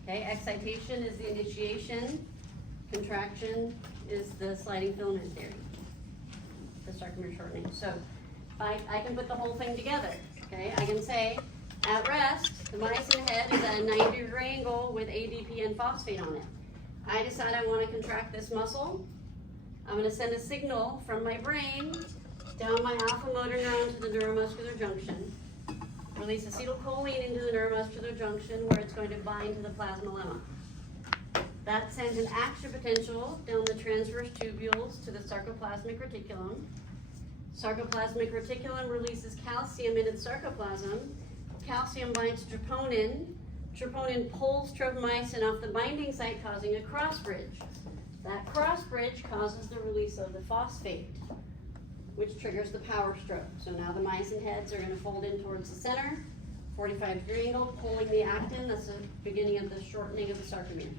Okay, excitation is the initiation, contraction is the sliding filament theory, the sarcomere shortening. So I can put the whole thing together. Okay, I can say at rest, the myosin head is at a 90-degree angle with ADP and phosphate on it. I decide I want to contract this muscle. I'm going to send a signal from my brain down my alpha motor neuron to the neuromuscular junction. Release acetylcholine into the neuromuscular junction where it's going to bind to the plasma lemma. That sends an action potential down the transverse tubules to the sarcoplasmic reticulum. Sarcoplasmic reticulum releases calcium into the sarcoplasm. Calcium binds troponin. Troponin pulls tropomyosin off the binding site, causing a cross bridge. That cross bridge causes the release of the phosphate, which triggers the power stroke. So now the myosin heads are going to fold in towards the center, 45-degree angle, pulling the actin. That's the beginning of the shortening of the sarcomere.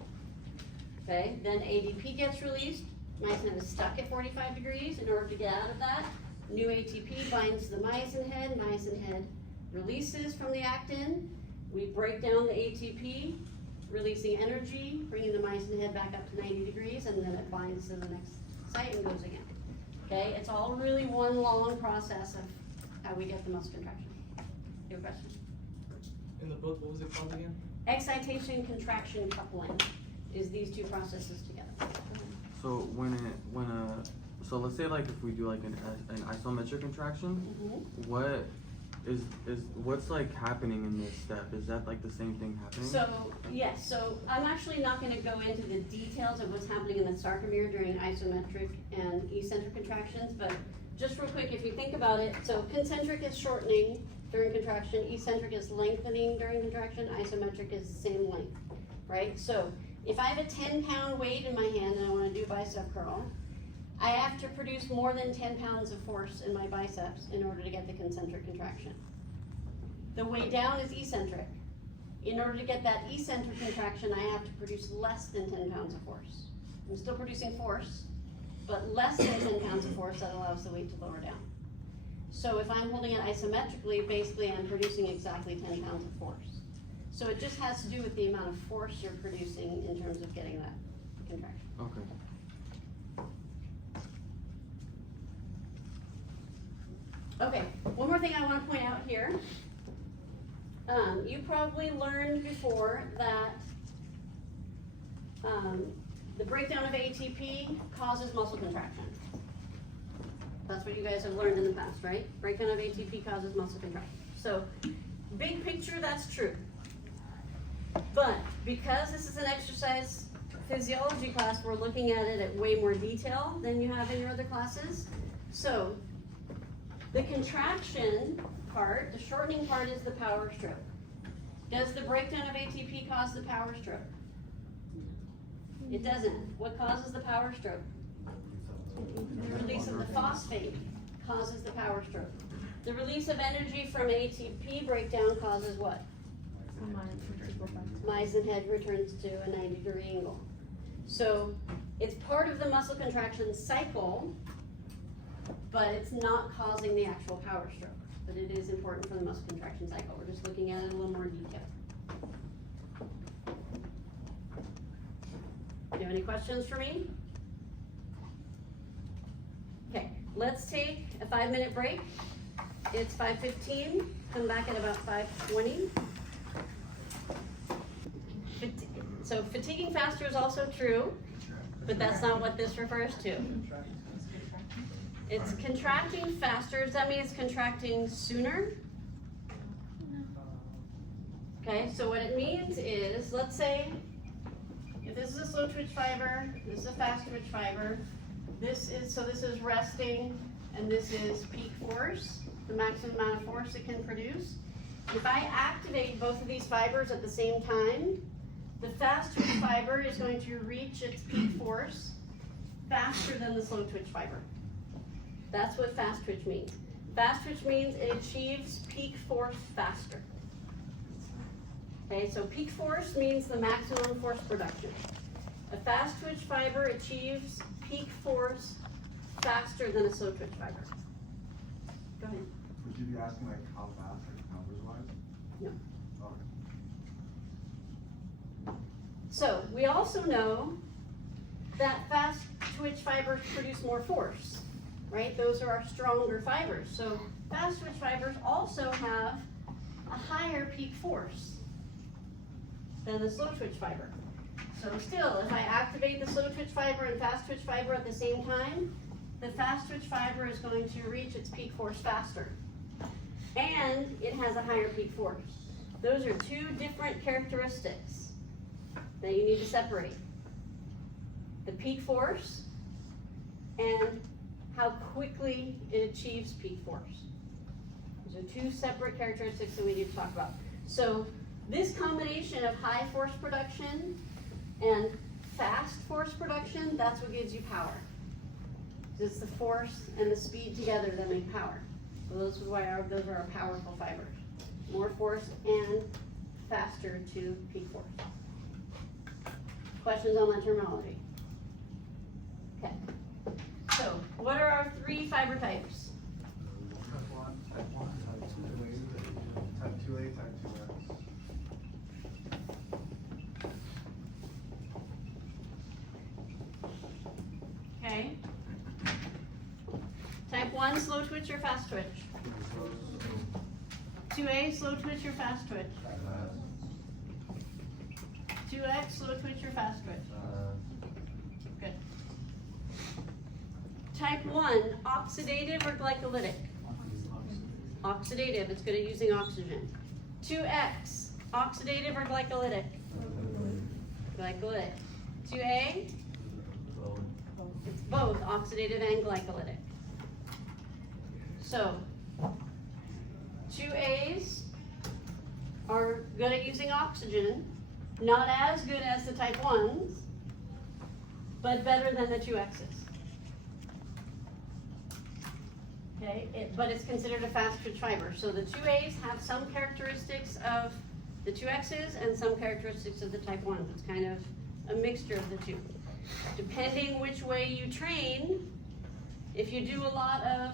Okay, then ADP gets released. Myosin head is stuck at 45 degrees. In order to get out of that, new ATP binds the myosin head. Myosin head releases from the actin. We break down the ATP, releasing energy, bringing the myosin head back up to 90 degrees, and then it binds to the next site and goes again. Okay, it's all really one long process of how we get the muscle contraction. You have a question? In the book, what was it called again? Excitation contraction coupling is these two processes together. So so let's say like if we do like an isometric contraction, Mhm. what's like happening in this step? Is that like the same thing happening? So, yes, so I'm actually not gonna go into the details of what's happening in the sarcomere during isometric and eccentric contractions, but just real quick, if you think about it, so concentric is shortening during contraction, eccentric is lengthening during contraction, isometric is the same length, right? So, if I have a 10-pound weight in my hand and I wanna do bicep curl, I have to produce more than 10 pounds of force in my biceps in order to get the concentric contraction. The way down is eccentric. In order to get that eccentric contraction, I have to produce less than 10 pounds of force. I'm still producing force, but less than 10 pounds of force that allows the weight to lower down. So if I'm holding it isometrically, basically I'm producing exactly 10 pounds of force. So it just has to do with the amount of force you're producing in terms of getting that contraction. Okay. Okay, one more thing I want to point out here. You probably learned before that the breakdown of ATP causes muscle contraction. That's what you guys have learned in the past, right? Breakdown of ATP causes muscle contraction. So, big picture, that's true. But because this is an exercise physiology class, we're looking at it at way more detail than you have in your other classes. So, the contraction part, the shortening part, is the power stroke. Does the breakdown of ATP cause the power stroke? It doesn't. What causes the power stroke? The release of the phosphate causes the power stroke. The release of energy from ATP breakdown causes what? Myosin head returns to a 90-degree angle. So it's part of the muscle contraction cycle, but it's not causing the actual power stroke. But it is important for the muscle contraction cycle. We're just looking at it in a little more detail. Do you have any questions for me? Okay, let's take a 5-minute break. It's 5:15. Come back at about 5:20. So fatiguing faster is also true, but that's not what this refers to. It's contracting faster. Does that mean it's contracting sooner? Okay, so what it means is, let's say, if this is a slow twitch fiber, this is a fast twitch fiber, this is resting, and this is peak force, the maximum amount of force it can produce. If I activate both of these fibers at the same time, the fast twitch fiber is going to reach its peak force faster than the slow twitch fiber. That's what fast twitch means. Fast twitch means it achieves peak force faster. Okay, so peak force means the maximum force production. A fast twitch fiber achieves peak force faster than a slow twitch fiber. Go ahead. Would you be asking like how fast, like numbers wise? No. Okay. So we also know that fast twitch fibers produce more force, right? Those are our stronger fibers. So fast twitch fibers also have a higher peak force than the slow twitch fiber. So still, if I activate the slow twitch fiber and fast twitch fiber at the same time, the fast twitch fiber is going to reach its peak force faster. And it has a higher peak force. Those are two different characteristics that you need to separate. The peak force and how quickly it achieves peak force. Those are two separate characteristics that we need to talk about. So this combination of high force production and fast force production, that's what gives you power. It's the force and the speed together that make power. So those are our powerful fibers. More force and faster to peak force. Questions on that terminology? Okay. So, what are our three fiber types? Type 1, type 2A, type 2X. Okay. Type 1, slow twitch or fast twitch? 2A, slow twitch or fast twitch? 2X, slow twitch or fast twitch? Good. Type 1, oxidative or glycolytic? Oxidative, it's good at using oxygen. 2X, oxidative or glycolytic? Glycolytic. 2A, it's both oxidative and glycolytic. So, 2As are good at using oxygen, not as good as the type 1s, but better than the 2Xs. Okay, but it's considered a fast twitch fiber. So the 2As have some characteristics of the 2Xs and some characteristics of the type 1s. It's kind of a mixture of the two. Depending which way you train, if you do a lot of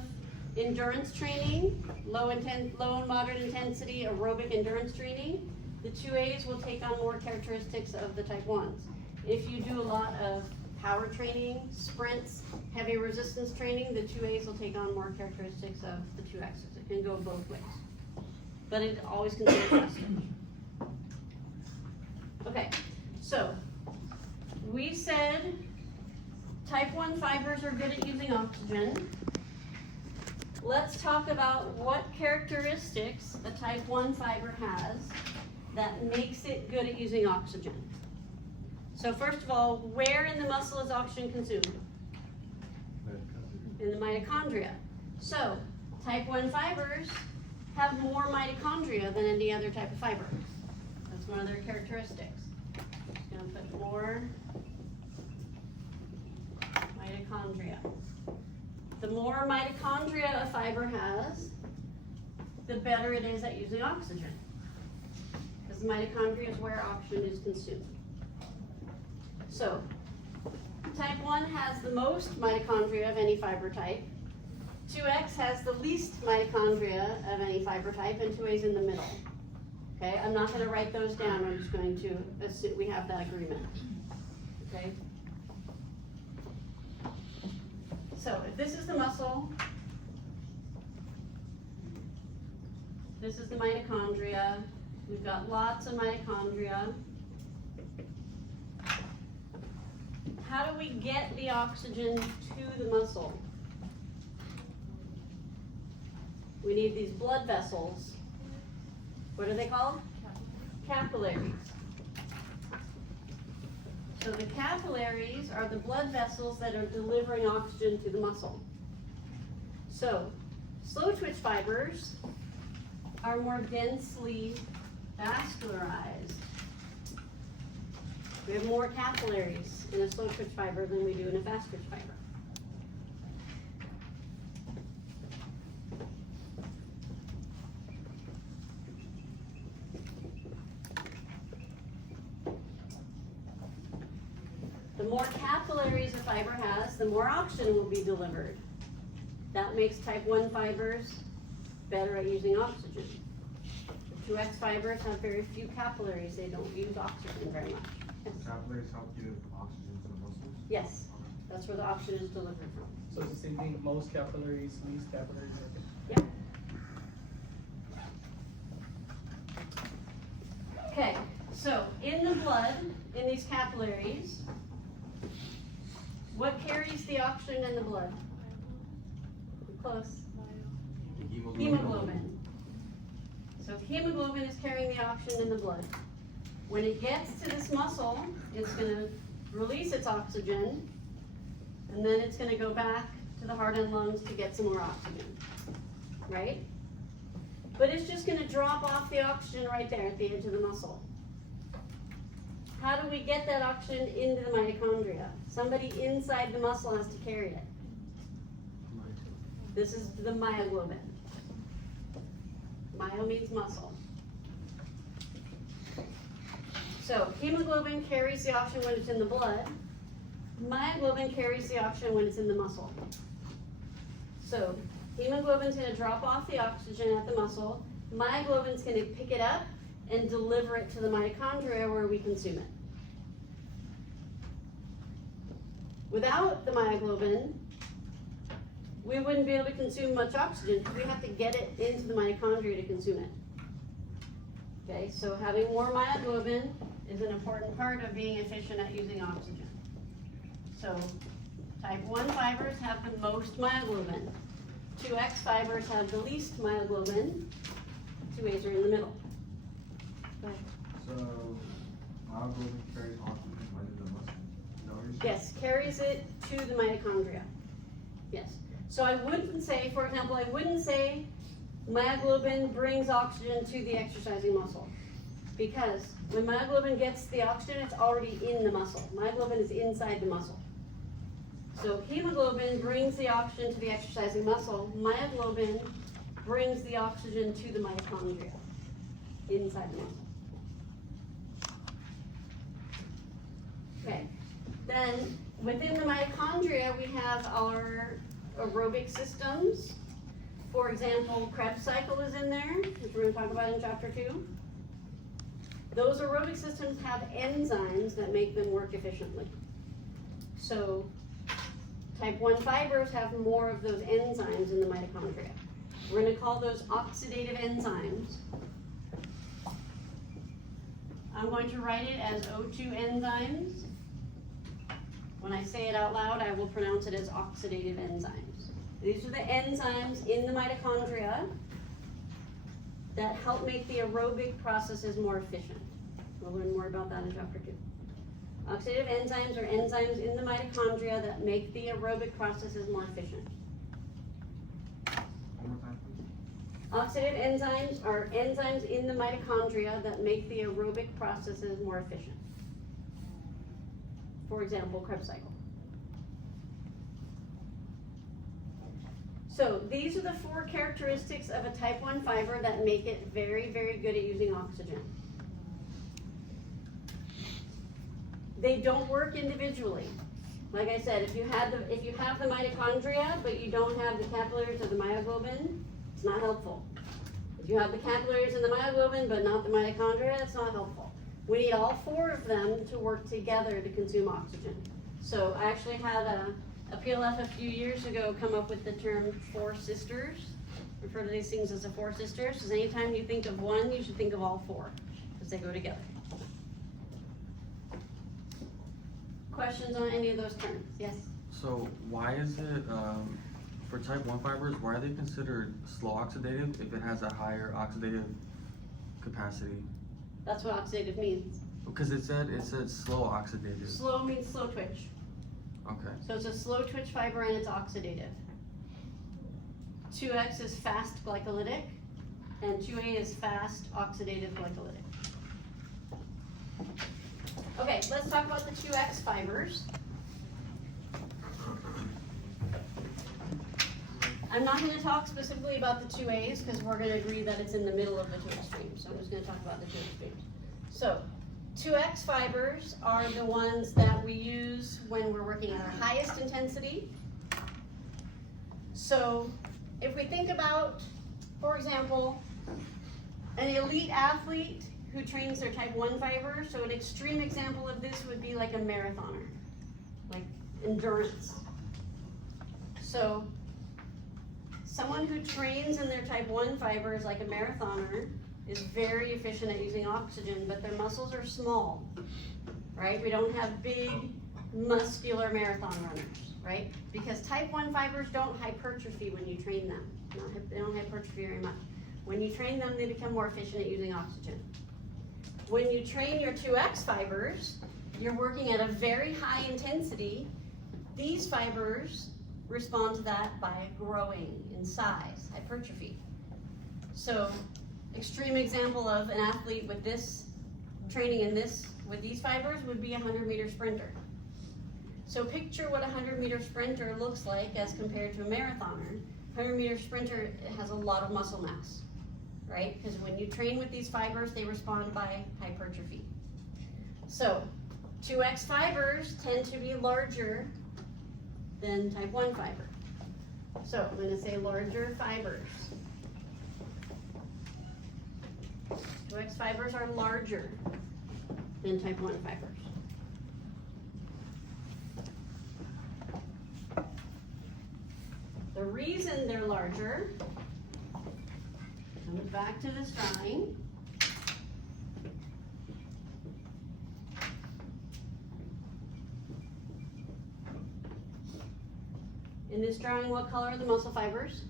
endurance training, low and moderate intensity aerobic endurance training, the 2As will take on more characteristics of the type 1s. If you do a lot of power training, sprints, heavy resistance training, the 2As will take on more characteristics of the 2Xs. It can go both ways. But it always considers fast twitch. Okay, so we said type 1 fibers are good at using oxygen. Let's talk about what characteristics a type 1 fiber has that makes it good at using oxygen. So first of all, where in the muscle is oxygen consumed? In the mitochondria. So type 1 fibers have more mitochondria than any other type of fiber. That's one of their characteristics. Just gonna put more mitochondria. The more mitochondria a fiber has, the better it is at using oxygen. Because mitochondria is where oxygen is consumed. So, type 1 has the most mitochondria of any fiber type. 2X has the least mitochondria of any fiber type, and 2A is in the middle. Okay, I'm not going to write those down, I'm just going to assume we have that agreement. Okay? So, if this is the muscle, this is the mitochondria, we've got lots of mitochondria. How do we get the oxygen to the muscle? We need these blood vessels. What are they called? Capillaries. So the capillaries are the blood vessels that are delivering oxygen to the muscle. So slow twitch fibers are more densely vascularized. We have more capillaries in a slow twitch fiber than we do in a fast twitch fiber. The more capillaries a fiber has, the more oxygen will be delivered. That makes type 1 fibers better at using oxygen. The 2X fibers have very few capillaries, they don't use oxygen very much. Yes. Capillaries help give oxygen to the muscles? Yes, that's where the oxygen is delivered from. So it's the same thing, most capillaries, least capillaries. Yep. Okay, so in the blood, in these capillaries, what carries the oxygen in the blood? Close. Hemoglobin. So hemoglobin is carrying the oxygen in the blood. When it gets to this muscle, it's gonna release its oxygen, and then it's gonna go back to the heart and lungs to get some more oxygen, right? But it's just gonna drop off the oxygen right there at the edge of the muscle. How do we get that oxygen into the mitochondria? Somebody inside the muscle has to carry it. This is the myoglobin. Myo means muscle. So hemoglobin carries the oxygen when it's in the blood. Myoglobin carries the oxygen when it's in the muscle. So hemoglobin's gonna drop off the oxygen at the muscle. Myoglobin's gonna pick it up and deliver it to the mitochondria where we consume it. Without the myoglobin, we wouldn't be able to consume much oxygen because we have to get it into the mitochondria to consume it. Okay, so having more myoglobin is an important part of being efficient at using oxygen. So type 1 fibers have the most myoglobin. 2X fibers have the least myoglobin. 2A's are in the middle. Go ahead. So, myoglobin carries oxygen right into the muscle? Is that what you're saying? Yes, carries it to the mitochondria. Yes. So I wouldn't say, for example, I wouldn't say myoglobin brings oxygen to the exercising muscle. Because when myoglobin gets the oxygen, it's already in the muscle. Myoglobin is inside the muscle. So hemoglobin brings the oxygen to the exercising muscle. Myoglobin brings the oxygen to the mitochondria inside the muscle. Okay, then within the mitochondria, we have our aerobic systems. For example, Krebs cycle is in there, which we're going to talk about in chapter 2. Those aerobic systems have enzymes that make them work efficiently. So type 1 fibers have more of those enzymes in the mitochondria. We're going to call those oxidative enzymes. I'm going to write it as O2 enzymes. When I say it out loud, I will pronounce it as oxidative enzymes. These are the enzymes in the mitochondria that help make the aerobic processes more efficient. We'll learn more about that in chapter 2. Oxidative enzymes are enzymes in the mitochondria that make the aerobic processes more efficient. One more time, please. Oxidative enzymes are enzymes in the mitochondria that make the aerobic processes more efficient. For example, Krebs cycle. So these are the 4 characteristics of a type 1 fiber that make it very, very good at using oxygen. They don't work individually. Like I said, if you have the mitochondria, but you don't have the capillaries or the myoglobin, it's not helpful. If you have the capillaries and the myoglobin, but not the mitochondria, that's not helpful. We need all 4 of them to work together to consume oxygen. So I actually had a PLF a few years ago come up with the term 4 sisters. Refer to these things as the 4 sisters, because anytime you think of one, you should think of all 4, because they go together. Questions on any of those terms? Yes? So why is it, for type 1 fibers, why are they considered slow oxidative if it has a higher oxidative capacity? That's what oxidative means. Because it said slow oxidative. Slow means slow twitch. Okay. So it's a slow twitch fiber and it's oxidative. 2X is fast glycolytic, and 2A is fast oxidative glycolytic. Okay, let's talk about the 2X fibers. I'm not gonna talk specifically about the 2As because we're gonna agree that it's in the middle of the two extremes. So I'm just gonna talk about the two extremes. So 2X fibers are the ones that we use when we're working at our highest intensity. So if we think about, for example, an elite athlete who trains their type 1 fiber, so an extreme example of this would be like a marathoner, like endurance. So someone who trains in their type 1 fibers like a marathoner is very efficient at using oxygen, but their muscles are small, right? We don't have big muscular marathon runners, right? Because type 1 fibers don't hypertrophy when you train them. They don't hypertrophy very much. When you train them, they become more efficient at using oxygen. When you train your 2X fibers, you're working at a very high intensity. These fibers respond to that by growing in size, hypertrophy. So, extreme example of an athlete with this training in this with these fibers would be a 100-meter sprinter. So picture what a 100-meter sprinter looks like as compared to a marathoner. 100-meter sprinter has a lot of muscle mass, right? Because when you train with these fibers, they respond by hypertrophy. So 2X fibers tend to be larger than type 1 fiber. So I'm going to say larger fibers. 2X fibers are larger than type 1 fibers. The reason they're larger, comes back to this drawing. In this drawing, what color are the muscle fibers?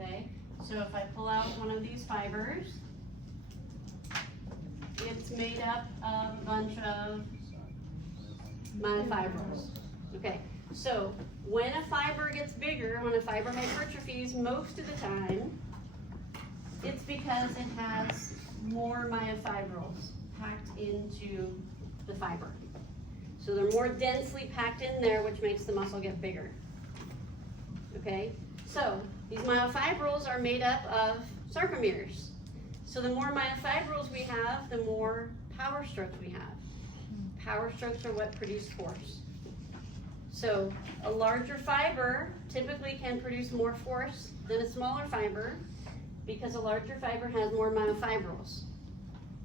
Okay, so if I pull out one of these fibers, it's made up of a bunch of myofibrils. Okay, so when a fiber gets bigger, when a fiber hypertrophies, most of the time, it's because it has more myofibrils packed into the fiber. So they're more densely packed in there, which makes the muscle get bigger. Okay, so these myofibrils are made up of sarcomeres. So the more myofibrils we have, the more power strokes we have. Power strokes are what produce force. So a larger fiber typically can produce more force than a smaller fiber because a larger fiber has more myofibrils.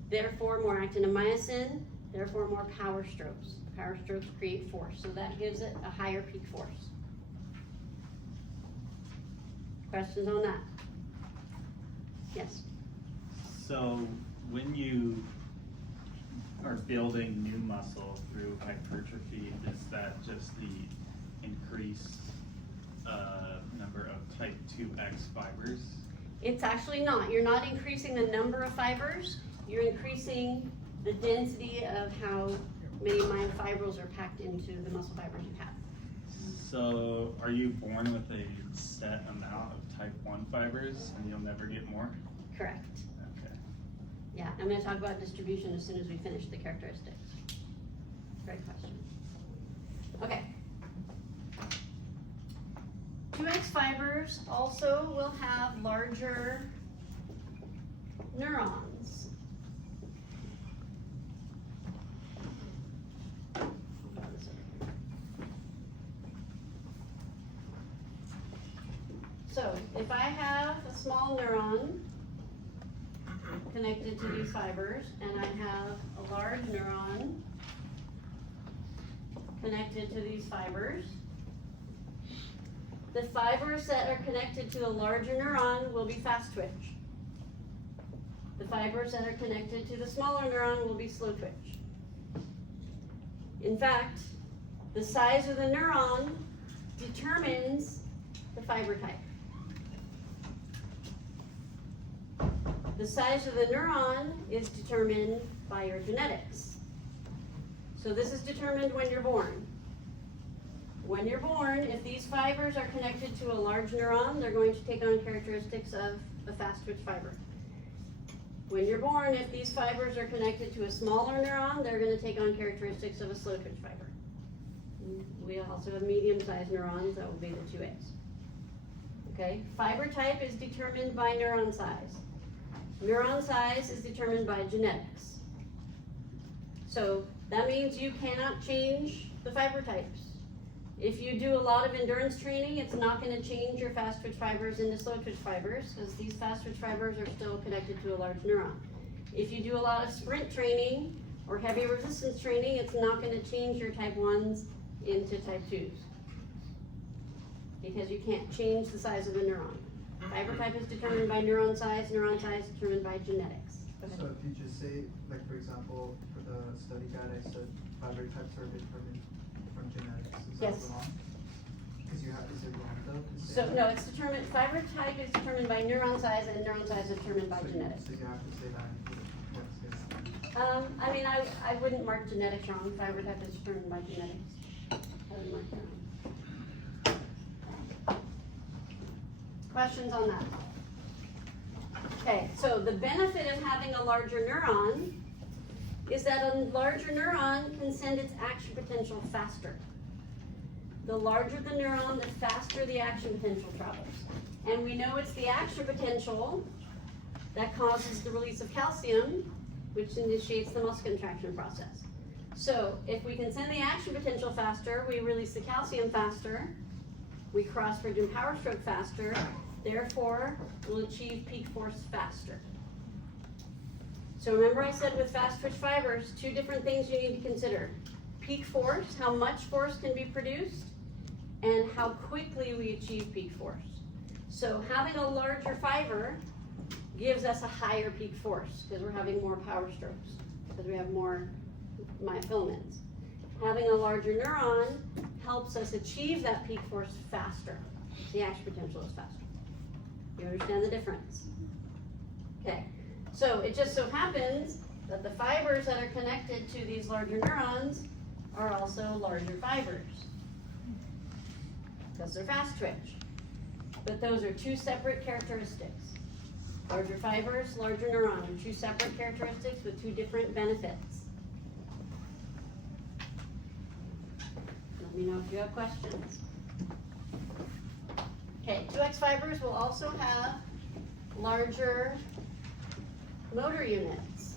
Therefore, more actin-myosin, therefore more power strokes. Power strokes create force, so that gives it a higher peak force. Questions on that? Yes? So when you are building new muscle through hypertrophy, is that just the increased number of type 2X fibers? It's actually not. You're not increasing the number of fibers. You're increasing the density of how many myofibrils are packed into the muscle fibers you have. So are you born with a set amount of type 1 fibers and you'll never get more? Correct. Okay. Yeah, I'm going to talk about distribution as soon as we finish the characteristics. Great question. Okay. 2X fibers also will have larger neurons. So if I have a small neuron connected to these fibers, and I have a large neuron connected to these fibers, the fibers that are connected to the larger neuron will be fast twitch. The fibers that are connected to the smaller neuron will be slow twitch. In fact, the size of the neuron determines the fiber type. The size of the neuron is determined by your genetics. So this is determined when you're born. When you're born, if these fibers are connected to a large neuron, they're going to take on characteristics of a fast twitch fiber. When you're born, if these fibers are connected to a smaller neuron, they're going to take on characteristics of a slow twitch fiber. We also have medium-sized neurons, that will be the 2As. Okay, fiber type is determined by neuron size. Neuron size is determined by genetics. So that means you cannot change the fiber types. If you do a lot of endurance training, it's not going to change your fast twitch fibers into slow twitch fibers, because these fast twitch fibers are still connected to a large neuron. If you do a lot of sprint training or heavy resistance training, it's not going to change your type 1s into type 2s, because you can't change the size of a neuron. Fiber type is determined by neuron size is determined by genetics. Go ahead. So if you just say, like for example, for the study guide, I said fiber types are determined from genetics. Is Yes. that wrong? Because you have, is it wrong though? to say So, that? no, it's determined, fiber type is determined by neuron size, and neuron size is determined by So you- genetics. So you have to say that. You have to say that. I mean, I wouldn't mark genetics wrong, fiber type is determined by genetics. I would mark that wrong. Questions on that? Okay, so the benefit of having a larger neuron is that a larger neuron can send its action potential faster. The larger the neuron, the faster the action potential travels. And we know it's the action potential that causes the release of calcium, which initiates the muscle contraction process. So if we can send the action potential faster, we release the calcium faster, we cross bridge and power stroke faster, therefore we'll achieve peak force faster. So remember I said with fast twitch fibers, 2 different things you need to consider. Peak force, how much force can be produced, and how quickly we achieve peak force. So having a larger fiber gives us a higher peak force, because we're having more power strokes, because we have more myofilaments. Having a larger neuron helps us achieve that peak force faster. The action potential is faster. You understand the difference? Okay, so it just so happens that the fibers that are connected to these larger neurons are also larger fibers, because they're fast twitch. But those are 2 separate characteristics. Larger fibers, larger neuron are 2 separate characteristics with 2 different benefits. Let me know if you have questions. Okay, 2X fibers will also have larger motor units.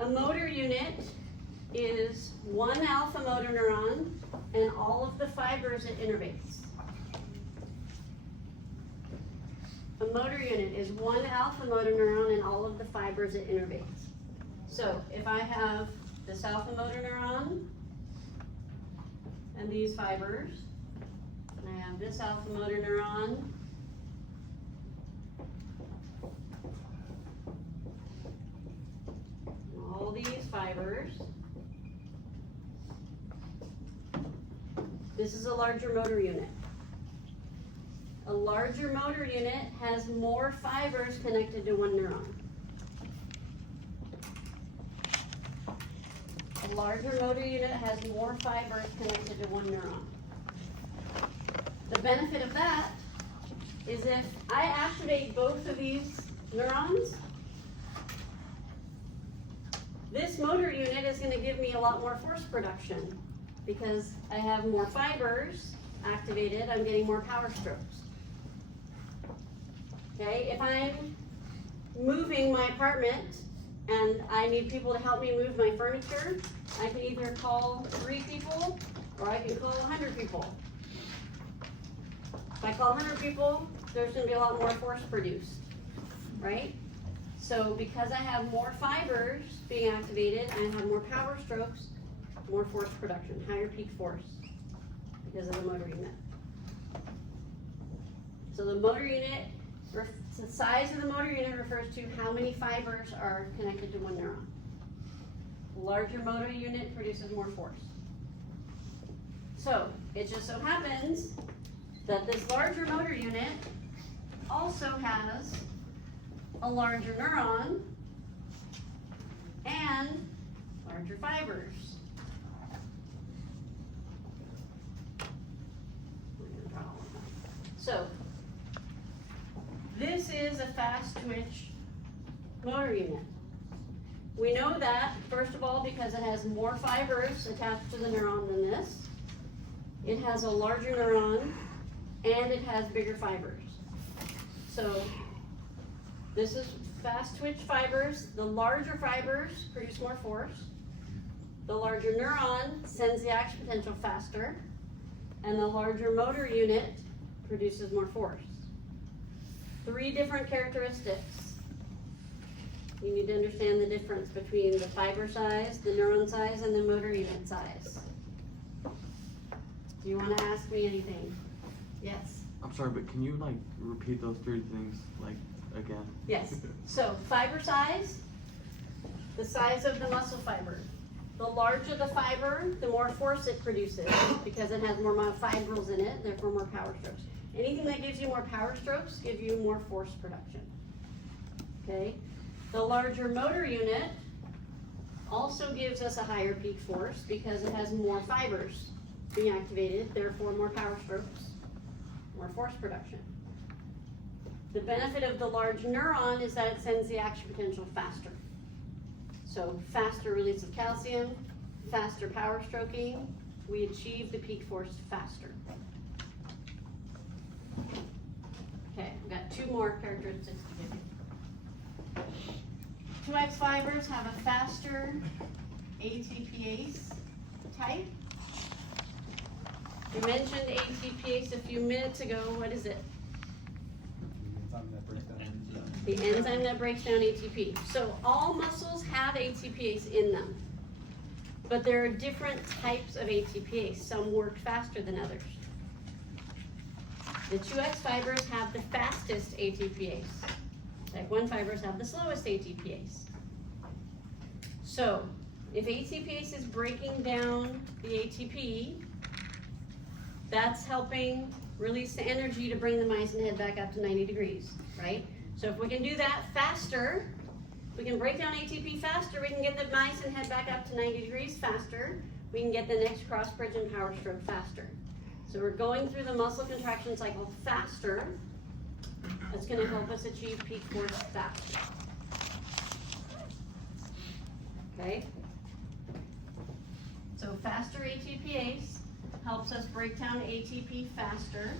A motor unit is 1 alpha motor neuron and all of the fibers it innervates. A motor unit is 1 alpha motor neuron and all of the fibers it innervates. So if I have this alpha motor neuron and these fibers, and I have this alpha motor neuron and all these fibers, this is a larger motor unit. A larger motor unit has more fibers connected to 1 neuron. A larger motor unit has more fibers connected to 1 neuron. The benefit of that is if I activate both of these neurons, this motor unit is going to give me a lot more force production, because I have more fibers activated, I'm getting more power strokes. Okay, if I'm moving my apartment and I need people to help me move my furniture, I can either call 3 people or I can call 100 people. If I call 100 people, there's going to be a lot more force produced, right? So because I have more fibers being activated, I have more power strokes, more force production, higher peak force because of the motor unit. So the motor unit, the size of the motor unit refers to how many fibers are connected to 1 neuron. Larger motor unit produces more force. So it just so happens that this larger motor unit also has a larger neuron and larger fibers. So, this is a fast twitch motor unit. We know that, first of all, because it has more fibers attached to the neuron than this. It has a larger neuron, and it has bigger fibers. So, this is fast twitch fibers. The larger fibers produce more force. The larger neuron sends the action potential faster, and the larger motor unit produces more force. 3 different characteristics. You need to understand the difference between the fiber size, the neuron size, and the motor unit size. Do you want to ask me anything? Yes? I'm sorry, but can you like repeat those 3 things like again? Yes. So fiber size, the size of the muscle fiber. The larger the fiber, the more force it produces because it has more fibrils in it, therefore more power strokes. Anything that gives you more power strokes gives you more force production. Okay? The larger motor unit also gives us a higher peak force because it has more fibers being activated, therefore more power strokes, more force production. The benefit of the large neuron is that it sends the action potential faster. So faster release of calcium, faster power stroking, we achieve the peak force faster. Okay, we've got 2 more characteristics to give you. 2X fibers have a faster ATPase type. We mentioned ATPase a few minutes ago. What is it? The enzyme that breaks down ATP. So all muscles have ATPase in them, but there are different types of ATPase. Some work faster than others. The 2X fibers have the fastest ATPase. Type 1 fibers have the slowest ATPase. So if ATPase is breaking down the ATP, that's helping release the energy to bring the myosin head back up to 90 degrees, right? So if we can do that faster, we can break down ATP faster, we can get the myosin head back up to 90 degrees faster, we can get the next cross bridge and power stroke faster. So we're going through the muscle contraction cycle faster. That's going to help us achieve peak force faster. Okay? So faster ATPase helps us break down ATP faster,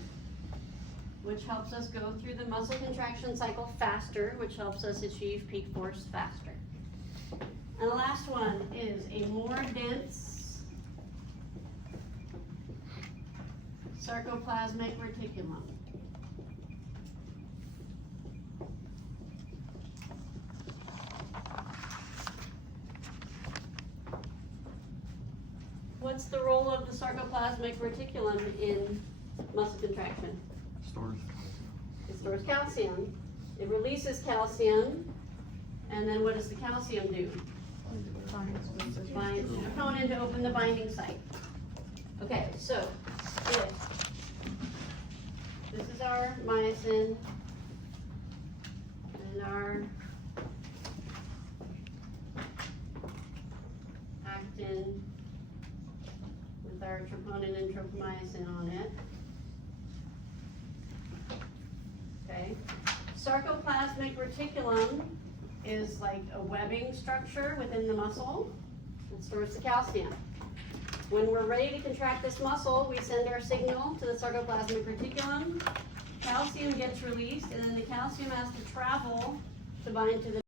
which helps us go through the muscle contraction cycle faster, which helps us achieve peak force faster. And the last one is a more dense sarcoplasmic reticulum. What's the role of the sarcoplasmic reticulum in muscle contraction? Stores. It stores calcium. It releases calcium. And then what does the calcium do? Binds the troponin to open the binding site. Okay, so if this is our myosin and our actin with our troponin and tropomyosin on it. Okay. Sarcoplasmic reticulum is like a webbing structure within the muscle that stores the calcium. When we're ready to contract this muscle, we send our signal to the sarcoplasmic reticulum. Calcium gets released, and then the calcium has to travel to bind to the